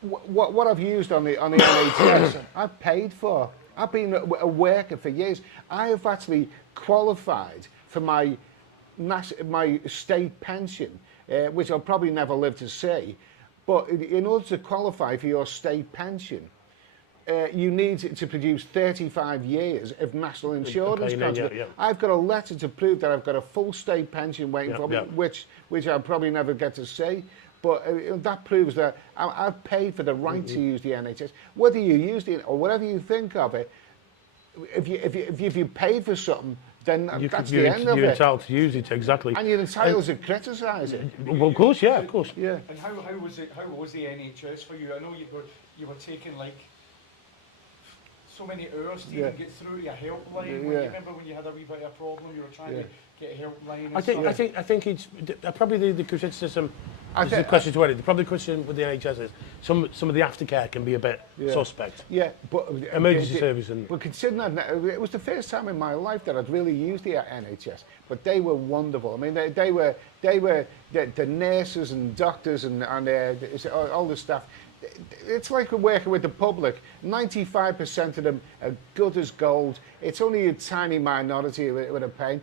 What I've used on the NHS, I've paid for. I've been a worker for years. I have actually qualified for my state pension, which I'll probably never live to see. But in order to qualify for your state pension, you need to produce 35 years of national insurance contribution. I've got a letter to prove that I've got a full state pension waiting for me, which I'll probably never get to see. But that proves that I've paid for the right to use the NHS. Whether you use it or whatever you think of it, if you paid for something, then that's the end of it. You're entitled to use it, exactly. And you're entitled to criticise it. Well, of course, yeah, of course. Yeah. And how was it? How was the NHS for you? I know you were taking like so many hours to even get through your helpline. You remember when you had a wee bit of a problem, you were trying to get a helpline. And I think it's probably the criticism. This is a question to Eddie. Probably the question with the NHS is some of the aftercare can be a bit suspect. Yeah, but emergency service and. But considering that it was the first time in my life that I'd really used the NHS, but they were wonderful. I mean, they were the nurses and doctors and all the staff. It's like we're working with the public. 95% of them are good as gold. It's only a tiny minority with a pain.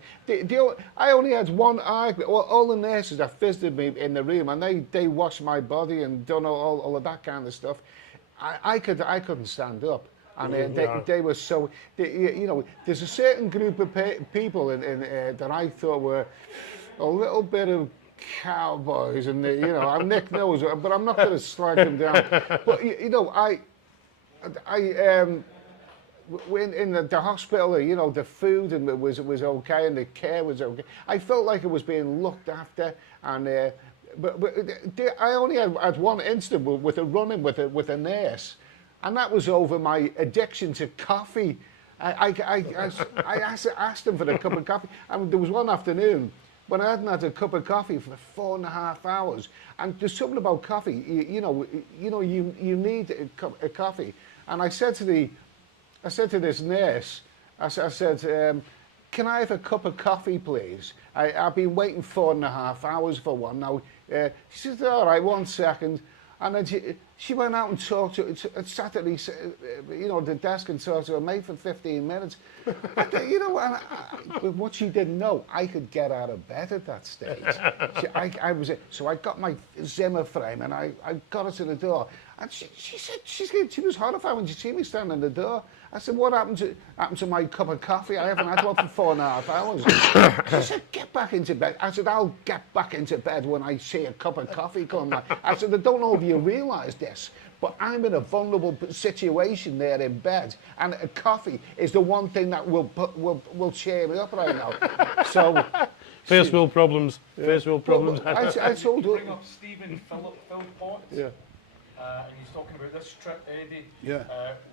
I only had one argument. All the nurses that visited me in the room, and they washed my body and done all of that kind of stuff. I couldn't stand up. And they were so, you know, there's a certain group of people in that I thought were a little bit of cowboys, and you know, I'm Nick knows, but I'm not going to slag them down. But you know, when in the hospital, you know, the food and was okay, and the care was okay. I felt like it was being looked after, and but I only had one incident with a run-in with a nurse. And that was over my addiction to coffee. I asked him for a cup of coffee. And there was one afternoon when I hadn't had a cup of coffee for 4.5 hours. And there's something about coffee, you need a coffee. And I said to this nurse, I said, can I have a cup of coffee, please? I've been waiting 4.5 hours for one now. She said, all right, 1 second. And then she went out and talked to, sat at the desk and talked to her mate for 15 minutes. But, you know, but what she didn't know, I could get out of bed at that stage. So I got my Zimmer frame and I got her to the door. And she said, she was horrified when she see me standing in the door. I said, what happened to my cup of coffee? I haven't had one for 4.5 hours. She said, get back into bed. I said, I'll get back into bed when I see a cup of coffee come back. I said, I don't know if you realise this, but I'm in a vulnerable situation there in bed, and a coffee is the one thing that will cheer me up right now. So, first world problems. First world problems. I told her. Bring up Stephen Phil Potts. Yeah. And he's talking about this trip, Eddie. Yeah.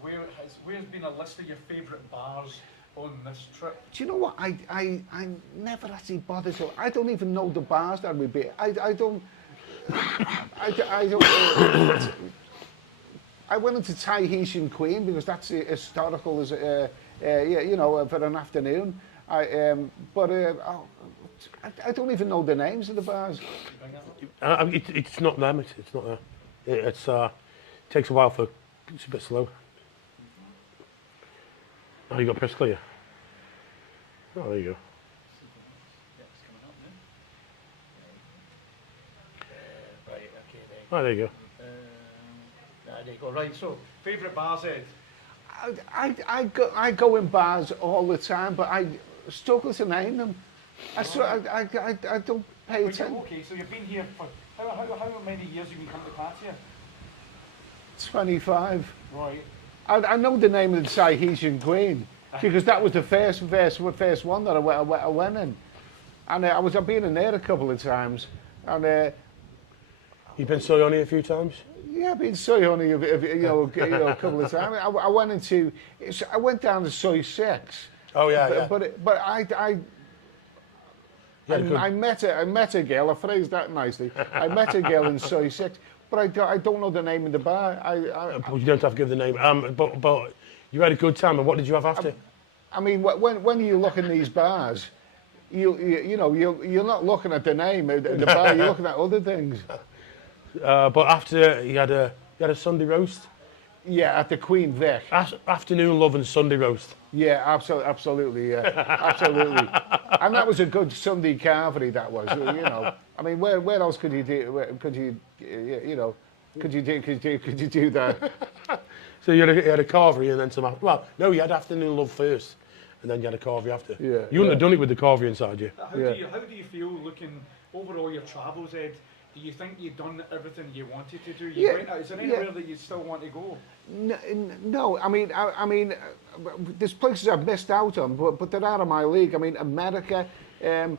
Where's been a list of your favourite bars on this trip? Do you know what? I never actually bothered to. I don't even know the bars that would be. I don't. I went into Tahitian Queen because that's historical as you know, for an afternoon. But I don't even know the names of the bars. It's not them. It's not there. It takes a while it's a bit slow. Oh, you got press clear. Oh, there you go. Right, okay then. Oh, there you go. There you go. Right, so favourite bars, Ed? I go in bars all the time, but I struggle to name them. I don't pay attention. Okay, so you've been here for how many years have you been coming to Pattaya? 25. Right. I know the name of the Tahitian Queen because that was the first one that I went in, and I've been in there a couple of times, and You've been Soyoni a few times. Yeah, I've been Soy only a couple of times. I went down to Soy 6. Oh yeah, but I met a girl. I phrased that nicely. I met a girl in Soy 6, but I don't know the name of the bar. You don't have to give the name. But you had a good time. And what did you have after? I mean, when you look in these bars, you're not looking at the name of the bar. You're looking at other things. But after you had a Sunday roast. Yeah, at the Queen Vic. Afternoon love and Sunday roast. Yeah, absolutely, yeah, absolutely. And that was a good Sunday carvery. That was, you know. I mean, where else could you do? Could you do that? So you had a carvery and then some. Well, no, you had afternoon love first, and then you had a carvery after. Yeah. You wouldn't have done it with the carvery inside you. How do you feel looking over all your travels, Ed? Do you think you've done everything you wanted to do? Is there anywhere that you still want to go? No, I mean, there's places I've missed out on, but they're out of my league. I mean, America, that's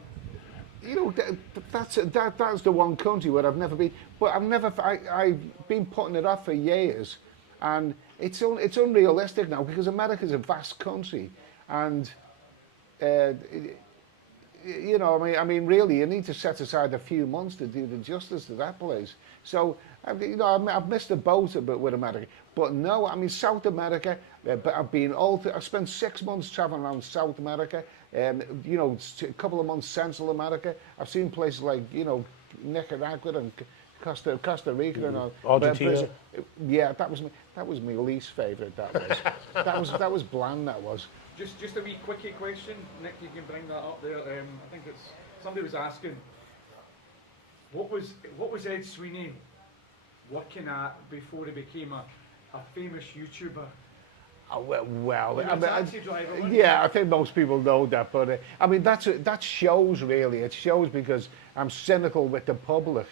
the one country where I've never been. But I've been putting it off for years, and it's unrealistic now because America's a vast country, and I mean, really, you need to set aside a few months to do the justice to that place. So, I've missed the boat a bit with America. But no, I mean, South America, I've spent 6 months traveling around South America, a couple of months Central America. I've seen places like, Nicaragua and Costa Rica and Argentina. Yeah, that was my least favourite. That was bland. That was. Just a wee quickie question, Nick. You can bring that up there. I think it's somebody was asking, what was Ed Sweeney working at before he became a a famous YouTuber. Oh, well, You're a taxi driver, weren't you? yeah, I think most people know that, but I mean that shows really. It shows because I'm cynical with the public,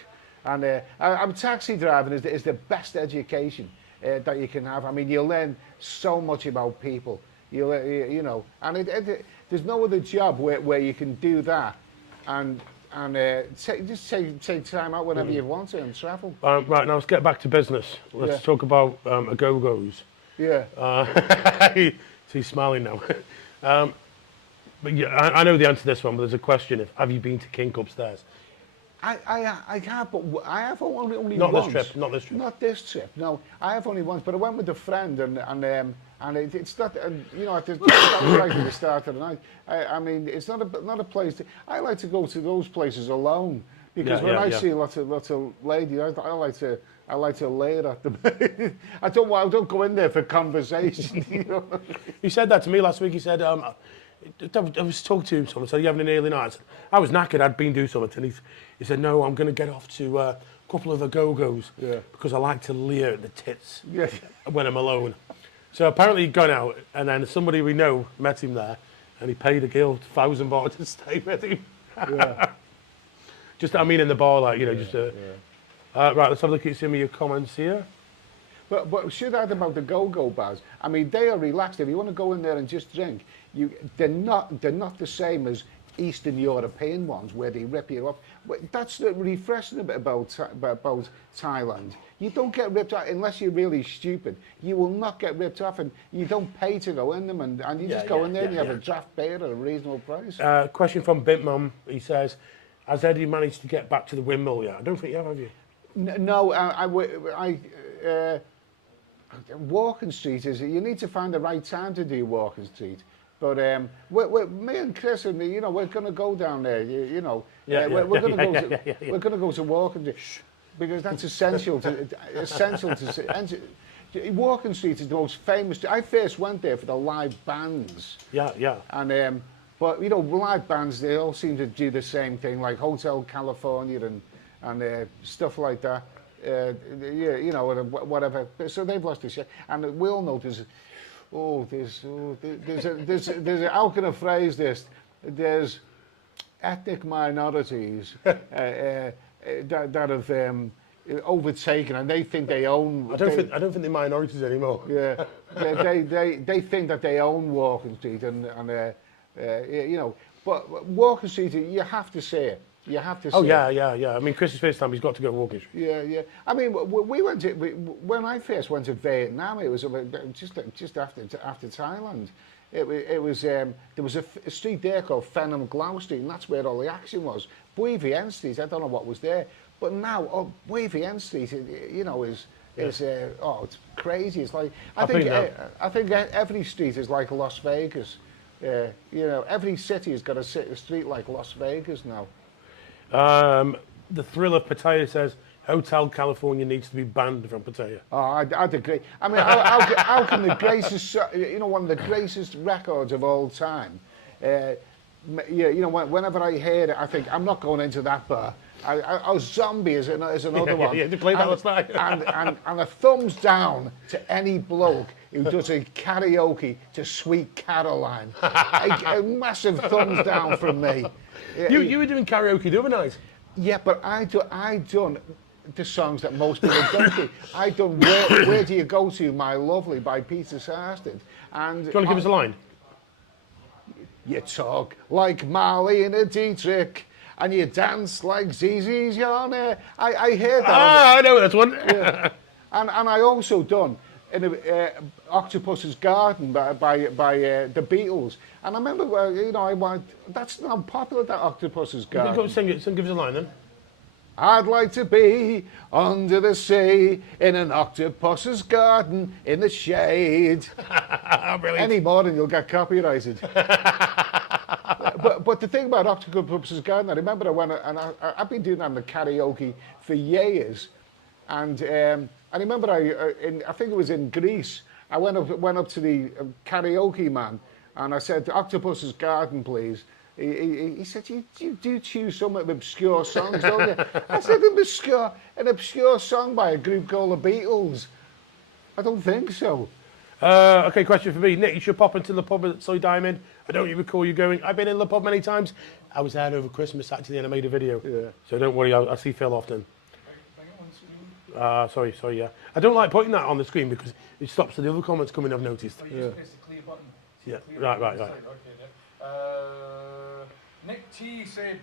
and I'm taxi driving is the best education that you can have. I mean, you learn so much about people. You know, and there's no other job where you can do that, and just take time out whenever you want to and travel. Right, now let's get back to business. Let's talk about a-go-go's. Yeah. He's smiling now. But yeah, I know the answer to this one, but there's a question: have you been to Kink upstairs? I have, but I have only Not once. this trip. Not this trip. Not this trip. No, I have only once, but I went with a friend, and it's not. You know, that was right at the start of the night. I mean, it's not a place. I like to go to those places alone because when I see lots of ladies, I like to layer at them. I don't go in there for conversation. You know? He said that to me last week. He said, I was talking to him, someone said, "Are you having an early night?" I said, I was knackered, I'd been doing something. And he said, "No, I'm going to get off to a couple of a-go-go's because I like to leer at the tits when I'm alone." So apparently he'd gone out, and then somebody we know met him there, and he paid a girl $1,000 to stay with him. Just, I mean, in the bar, like, you know, right, let's have a look at some of your comments here. But should add about the go-go bars. I mean, they are relaxed. If you want to go in there and just drink, they're not the same as Eastern European ones where they rip you up. That's the refreshing bit about Thailand. You don't get ripped off unless you're really stupid. You will not get ripped off, and you don't pay to go in them, and you just go in there and you have a draft beer at a reasonable price. Question from Bitmum. He says, "Has Eddie managed to get back to the windmill yet?" I don't think you have you? No, Walking Street is, you need to find the right time to do Walking Street. But me and Chris, and we're going to go down there. We're going to go to Walking Street because that's essential to. Walking Street is the most famous. I first went there for the live bands. Yeah. And but live bands, they all seem to do the same thing, like Hotel California and stuff like that. Whatever. So they've lost their shit, and we all know there's how can I phrase this? There's ethnic minorities that have overtaken, and they think they own. I don't think they're minorities anymore. Yeah, they think that they own Walking Street, and but Walking Street, you have to say it. You have to. Yeah. I mean, Chris's first time, he's got to go Walking Street. Yeah. I mean, when I first went to Vietnam, it was just after Thailand. It was there was a street there called Phenom Glau Street, and that's where all the action was. Bui Vien Street, I don't know what was there, but now Bui Vien Street, is it's crazy. It's like I think every street is like Las Vegas. Every city has got a street like Las Vegas now. The Thrill of Pattaya says Hotel California needs to be banned from Pattaya. Oh, I'd agree. I mean, how can the greatest, one of the greatest records of all time, whenever I hear it, I think, I'm not going into that bar. Zombie is another one. Yeah, you played that last night. and a thumbs down to any bloke who does a karaoke to Sweet Caroline. a massive thumbs down from me. You were doing karaoke the other night. Yeah, but I done the songs that most people don't do. I done Where Do You Go To, My Lovely by Peter Sarsted. And do you want to give us a line? You talk like Marlene Dietrich, and you dance like ZZ's Your Hair. I heard that. I know that one. Yeah. And I also done Octopus's Garden by the Beatles. And I remember, that's not popular, that Octopus's Garden. Go sing it. Give us a line then. I'd like to be under the sea in an octopus's garden in the shade. Any more than you'll get copyrighted. but the thing about Octopus's Garden, I remember I've been doing that in the karaoke for years, and I remember I think it was in Greece. I went up to the karaoke man, and I said, "Octopus's Garden, please." He said, you do choose some obscure songs, don't you? I said, an obscure song by a group called the Beatles. I don't think so. Okay, question for me. Nick, you should pop into the pub at Soy Diamond. I don't even recall you going. I've been in the pub many times. I was there over Christmas, actually, and I made a video. Yeah. So don't worry, I see Phil often. Bring it on screen. Sorry, yeah. I don't like putting that on the screen because it stops the other comments coming, I've noticed. Oh, you just press the clear button. Yeah, Clear right. button on the side. Okay, Nick T said,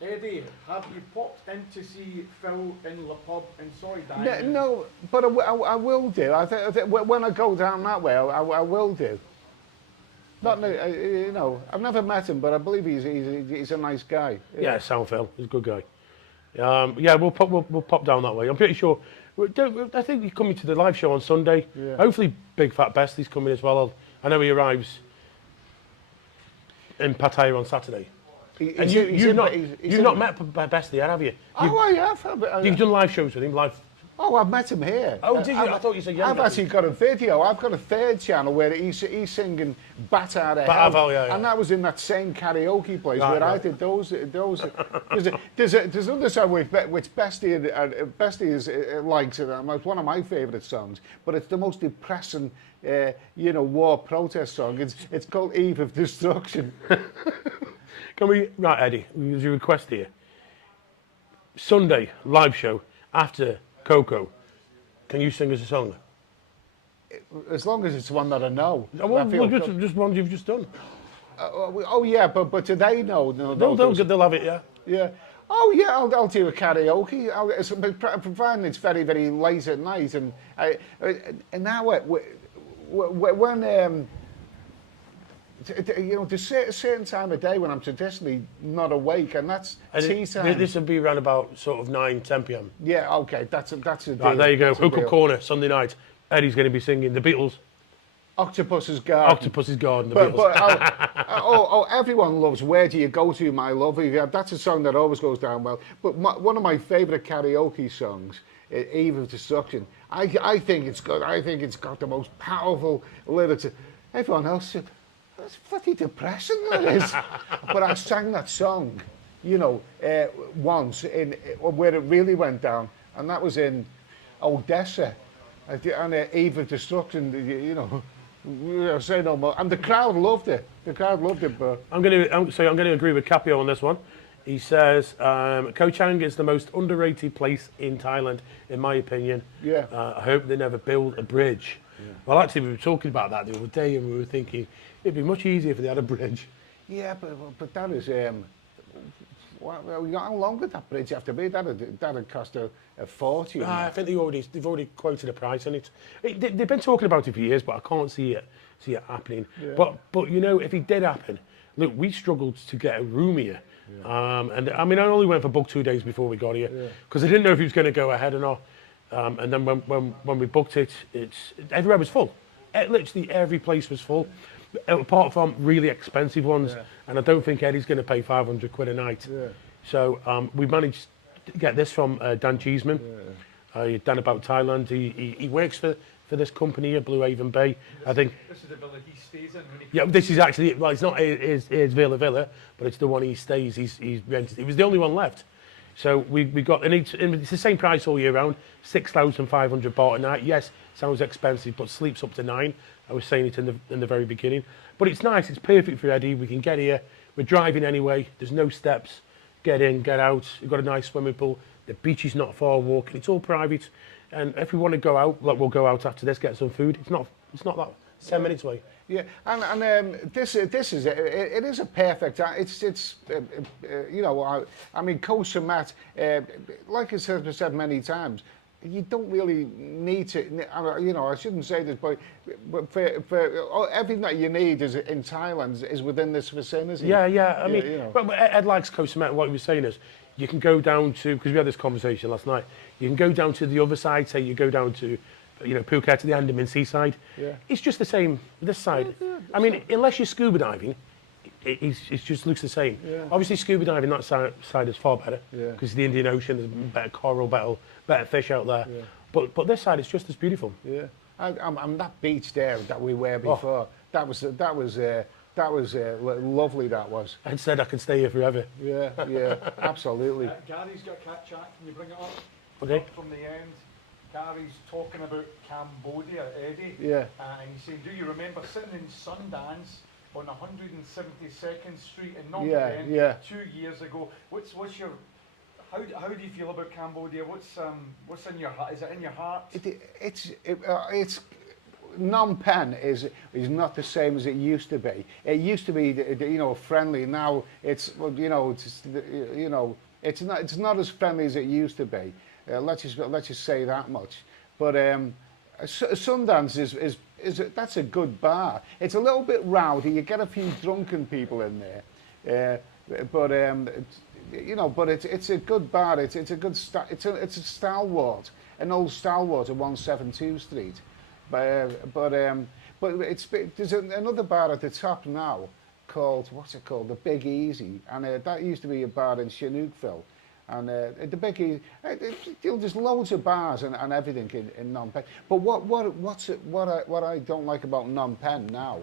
Eddie, have you popped in to see Phil in the pub in Soy Diamond? No, but I will do. I think when I go down that way, I will do. Not, you know, I've never met him, but I believe he's a nice guy. Yeah, sound Phil. He's a good guy. Yeah, we'll pop down that way. I'm pretty sure. I think he's coming to the live show on Sunday. Yeah. Hopefully, Big Fat Bestie's coming as well. I know he arrives in Pattaya on Saturday. And you've not met Bestie yet, have you? I have. You've done live shows with him, live. Oh, I've met him here. Oh, did you? I thought you said you I've hadn't. actually got a video. I've got a third channel where he's singing Batar Hell, yeah. and that was in that same karaoke place Right, where I right. did those. There's another song which Bestie likes it. It's one of my favourite songs, but it's the most depressing, war protest song. It's called Eve of Destruction. Right, Eddie, there's your request here. Sunday, live show, after Coco. Can you sing us a song? As long as it's one that I know. Just one you've just done. Yeah, but today, no. They'll have it, yeah. Yeah. Oh, yeah, I'll do a karaoke. Providing it's very, very late at night. And now, when there's a certain time of day when I'm traditionally not awake, and that's tea time. This will be around about sort of 9, 10 p.m. Yeah, okay, that's a deal. Right, there you go. That's a Hook Up deal. Corner, Sunday night. Eddie's going to be singing the Beatles. Octopus's Garden. Octopus's Garden, the Beatles. But everyone loves Where Do You Go To, My Love? Yeah, that's a song that always goes down well. But one of my favourite karaoke songs, Eve of Destruction, I think it's good. I think it's got the most powerful lyrics. Everyone else said, that's bloody depressing, that is. But I sang that song, once where it really went down, and that was in Odessa, and Eve of Destruction, say no more. And the crowd loved it. But I'm going to agree with Capio on this one. He says, Koh Chang is the most underrated place in Thailand, in my opinion. Yeah. I hope they never build a bridge. Yeah. Well, actually, we were talking about that the other day, and we were thinking it'd be much easier if they had a bridge. Yeah, but that is how long would that bridge have to be? That'd cost a fortune. I think they've already quoted a price on it. They've been talking about it for years, but I can't see it happening. Yeah. But if it did happen, look, we struggled to get a room here. Yeah. And I mean, I only went for book 2 days before we got here because I didn't know if he was going to go ahead or not. And then when we booked it, everywhere was full. Literally every place was full, apart from really expensive ones. Yeah. And I don't think Eddie's going to pay 500 quid a night. Yeah. So we managed to get this from Dan Cheeseman. Yeah. Dan about Thailand. He works for this company here, Blue Haven Bay. I think this is the villa he stays in. When he this is actually it's not his villa, but it's the one he stays. He's rented. He was the only one left. So we got, and it's the same price all year round, 6,500 baht a night. Yes, sounds expensive, but sleeps up to 9. I was saying it in the very beginning. But it's nice, it's perfect for Eddie. We can get here, we're driving anyway, there's no steps. Get in, get out, we've got a nice swimming pool. The beach is not far walking, it's all private. And if we want to go out, we'll go out after this, get some food. It's not that 10 minutes away. Yeah, and this is it is a perfect. I mean, Koh Chang, like I said many times, you don't really need to. I shouldn't say this, but for everything that you need in Thailand is within this vicinity. Yeah. I mean, but Ed likes Koh Chang. What he was saying is, you can go down to, because we had this conversation last night. You can go down to the other side. Say you go down to, Phuket, to the Andaman seaside. Yeah. It's just the same this side. Yeah, I mean, unless you're scuba diving, it just looks the same. Yeah. Obviously, scuba diving that side is far better because it's the Indian Ocean. There's better coral, better fish out there. Yeah. But this side is just as beautiful. Yeah. And that beach there that we were before, that was lovely. That was. Ed said I can stay here forever. Yeah, absolutely. Gary's got a cat chat. Can you bring it up? Okay. Up from the end. Gary's talking about Cambodia, Eddie. Yeah. And he's saying, do you remember sitting in Sundance on 172nd Street in Phnom Yeah, Penh yeah. 2 years ago? What's your how do you feel about Cambodia? What's in your heart? Is it in your heart? It's Phnom Penh is not the same as it used to be. It used to be, you know, friendly. Now it's, you know, it's not as friendly as it used to be. Let's just say that much. But Sundance is that's a good bar. It's a little bit rowdy. You get a few drunken people in there, but you know, but it's a good bar. It's a good it's a stalwart, an old stalwart at 172 Street. But there's another bar at the top now called, what's it called, the Big Easy, and that used to be a bar in Chinookville. And the Big Easy, there's loads of bars and everything in Phnom Penh. But what I don't like about Phnom Penh now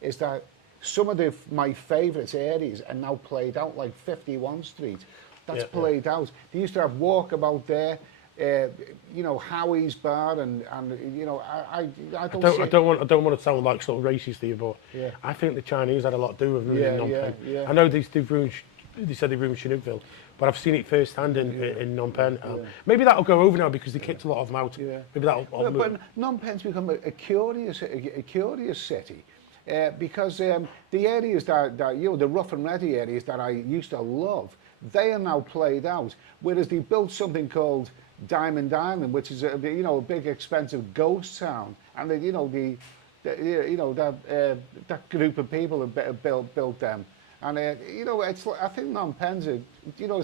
is that some of my favourite areas are now played out, like 51 Street. That's played out. They used to have Walkabout there. You know, Howie's bar, and you know, I don't want to sound like sort of racist to you, but I think the Chinese had a lot to do with ruining Phnom Penh. I know they said they ruined Chinookville, but I've seen it firsthand in Phnom Penh. Maybe that'll go over now because they kicked a lot of them out. Maybe that'll. But Phnom Penh's become a curious city. Because the areas that you know, the rough and ready areas that I used to love, they are now played out. Whereas they built something called Diamond Island, which is a big expensive ghost town, and that group of people have built them, and I think Phnom Penh's a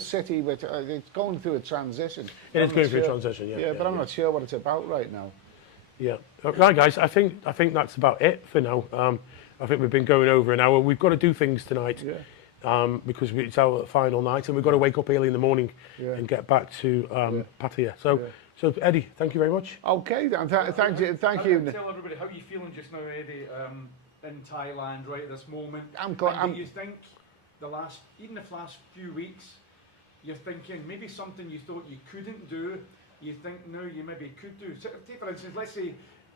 city which it's going through a transition. It is going through a transition, but I'm not sure what it's about right now. Yeah, right, guys. I think that's about it for now. I think we've been going over an hour. We've got to do things tonight. Because it's our final night, and we've got to wake up early in the morning and get back to Pattaya. So Eddie, thank you very much. Okay, then. Thank you. Tell everybody how you feeling just now, Eddie, in Thailand right at this moment. I'm glad. Do you think the last few weeks, you're thinking maybe something you thought you couldn't do, you think now you maybe could do? So, take for instance, let's say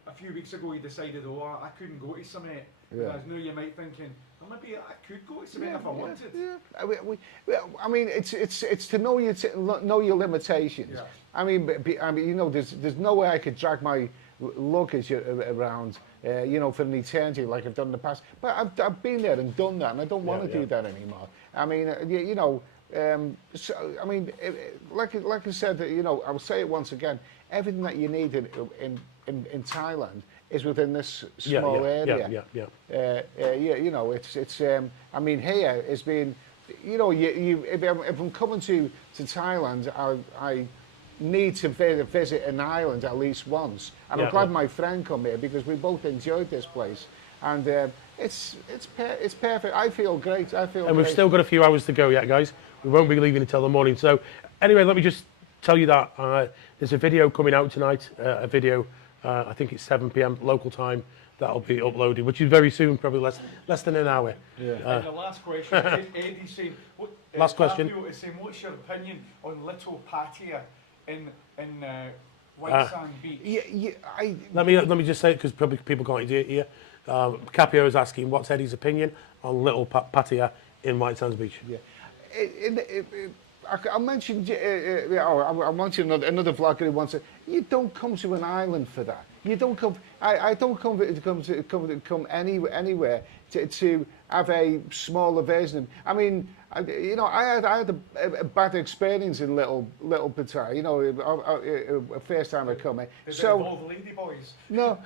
a few weeks ago you decided, I couldn't go to something. Whereas now you might thinking, well, maybe I could go to something if I wanted. I mean, it's to know your limitations. I mean, you know, there's no way I could drag my luggage around, you know, for an eternity like I've done in the past. But I've been there and done that, and I don't want to do that anymore. I mean, you know, so, I mean, like I said, you know, I'll say it once again. Everything that you need in Thailand is within this small area. You know, it's. I mean, here it's been. You know, if I'm coming to Thailand, I need to visit an island at least once, and I'm glad my friend come here because we both enjoyed this place, and it's perfect. I feel great. And we've still got a few hours to go yet, guys. We won't be leaving until the morning. So, anyway, let me just tell you that there's a video coming out tonight. A video. I think it's 7 p.m. local time. That'll be uploaded, which is very soon, probably less than an hour. And the last question, Eddie's saying, last question. Is saying, what's your opinion on Little Pattaya in White Sand Beach? Let me just say it because probably people can't hear it here. Capio is asking, what's Eddie's opinion on Little Pattaya in White Sands Beach? I mentioned, I mentioned another vlogger who wants to. You don't come to an island for that. You don't come. I don't come anywhere to have a smaller version. I mean, you know, I had a bad experience in Little Pattaya. You know, first time I come here. Did it involve ladyboys? No,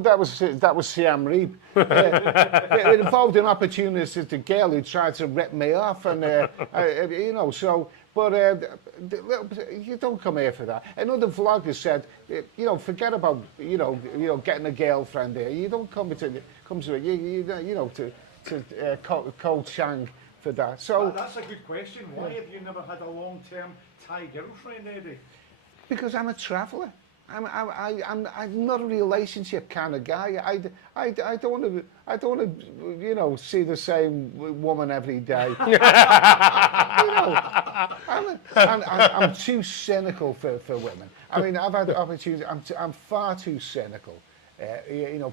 that was Siam Reap. It involved an opportunistic girl who tried to rip me off, and you know, so. But you don't come here for that. Another vlogger said, you know, forget about you know getting a girlfriend here. You don't come to Koh Chang for that. So that's a good question. Why have you never had a long-term Thai girlfriend, Eddie? Because I'm a traveller. I'm not a relationship kind of guy. I don't want to, you know, see the same woman every day. You know, I'm too cynical for women. I mean, I've had opportunities. I'm far too cynical. You know,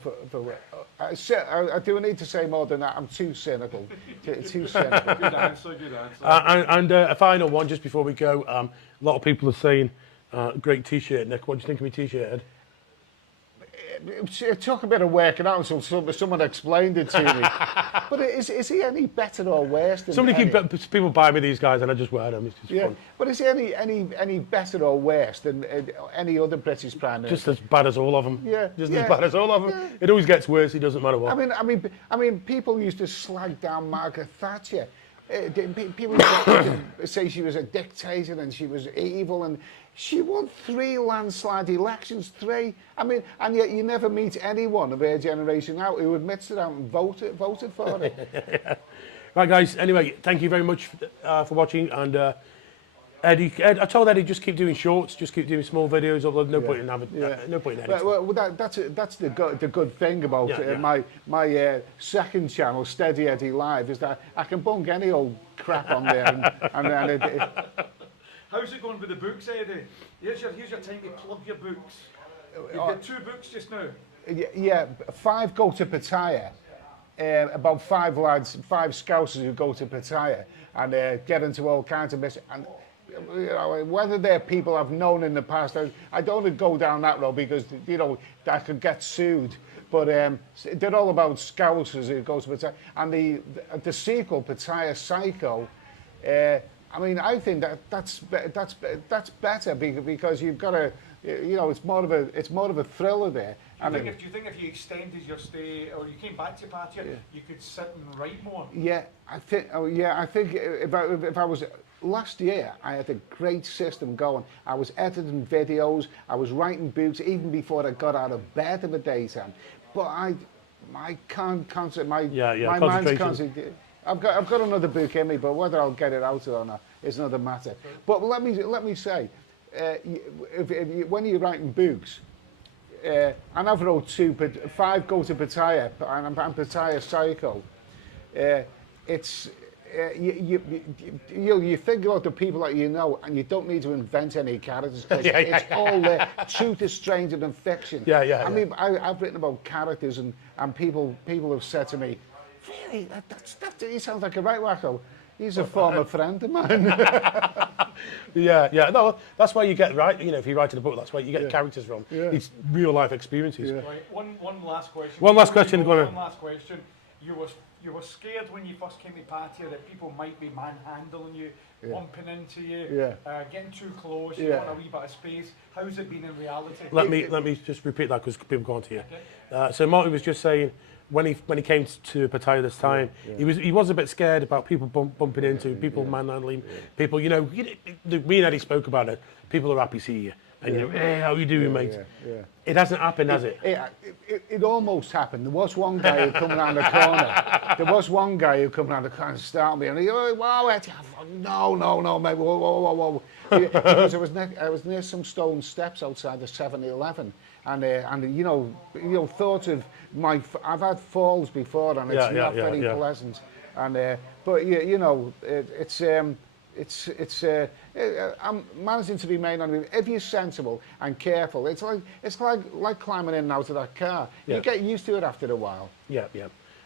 I do need to say more than that. I'm too cynical. Too cynical. Good answer, good answer. And a final one just before we go. A lot of people are saying, great T-shirt, Nick. What do you think of my T-shirt, Ed? It took a bit of working out until someone explained it to me. But is he any better or worse than People buy me these guys and I just wear them. It's just fun. But is he any better or worse than any other British Prime Minister? Just as bad as all of them. Yeah. Just as bad as all of them. Yeah. It always gets worse. It doesn't matter what. I mean, people used to slag down Margaret Thatcher. People used to say she was a dictator and she was evil, and she won 3 landslide elections, 3. I mean, and yet you never meet anyone of her generation now who admits to that and voted for it. Yeah. Right, guys. Anyway, thank you very much for watching. And Ed, I told Eddie just keep doing shorts, just keep doing small videos. Although no point in having, no point in editing. Well, that's the good thing about my second channel, Steady Eddie Live, is that I can bung any old crap on there, and it How's it going with the books, Eddie? Here's your time to plug your books. You've got 2 books just now. Yeah, 5 go to Pattaya. About 5 lads, 5 scousers who go to Pattaya and get into all kinds of mess. And you know, whether they're people I've known in the past, I don't want to go down that road because, you know, I could get sued. But they're all about scousers who go to Pattaya. And the sequel, Pattaya Psycho, I mean, I think that's better because you've got to, you know, it's more of a thriller there. Do you think if you extended your stay or you came back to Pattaya, you could sit and write more? Yeah, I think. I think if I was last year, I had a great system going. I was editing videos, I was writing books even before I got out of bed in the daytime. But my mind's constantly. I've got another book in me, but whether I'll get it out or not is another matter. But let me say, when you're writing books, and I've wrote 5 go to Pattaya, and Pattaya Psycho. It's you think about the people that you know, and you don't need to invent any characters. It's all there. Truth is stranger than fiction. I mean, I've written about characters, and people have said to me, really, he sounds like a right wacko. He's a former friend of mine. No, that's why you get you know, if you write in a book, that's where you get characters from. It's real life experiences. Right. One last question. One last question. One last question. You were scared when you first came to Pattaya that people might be manhandling you, bumping into you, getting too close. You want a wee bit of space. How's it been in reality? Let me just repeat that because people can't hear. Okay. So Martin was just saying, when he came to Pattaya this time, he was a bit scared about people bumping into people, manhandling people. You know, me and Eddie spoke about it. People are happy to see you, and you know, hey, how you doing, mate? It hasn't happened, has it? It almost happened. There was one guy who come around the corner. There was one guy who come around the corner and started me, and he, wow, Eddie, no, mate, whoa. Because I was near some stone steps outside the 7-Eleven. And you know, thought of I've had falls before, and it's not very pleasant. And but you know, I'm managing to remain on it. If you're sensible and careful, it's like climbing in and out of that car. You get used to it after a while.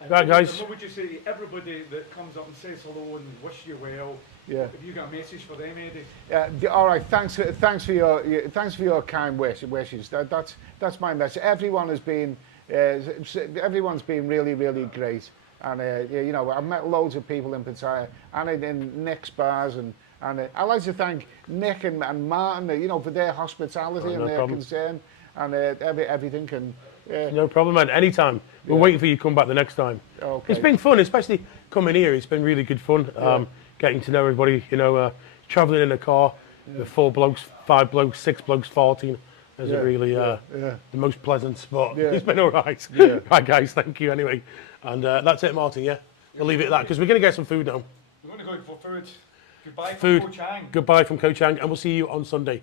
Right, guys. What would you say to everybody that comes up and says hello and wish you well? Have you got a message for them, Eddie? All right. Thanks for your kind wishes. That's my message. Everyone's been really, really great. And you know, I've met loads of people in Pattaya and in Nick's bars, and I'd like to thank Nick and Martin, you know, for their hospitality and their concern and everything. And no problem, man. Anytime. We're waiting for you to come back the next time. Okay. It's been fun, especially coming here. It's been really good fun. Getting to know everybody. You know, travelling in a car with 4 blokes, 5 blokes, 6 blokes, 14. Isn't really the most pleasant, but it's been all right. Right, guys. Thank you anyway. And that's it, Martin. We'll leave it at that because we're going to get some food now. We're going to go for food. Goodbye from Koh Chang. Goodbye from Koh Chang, and we'll see you on Sunday.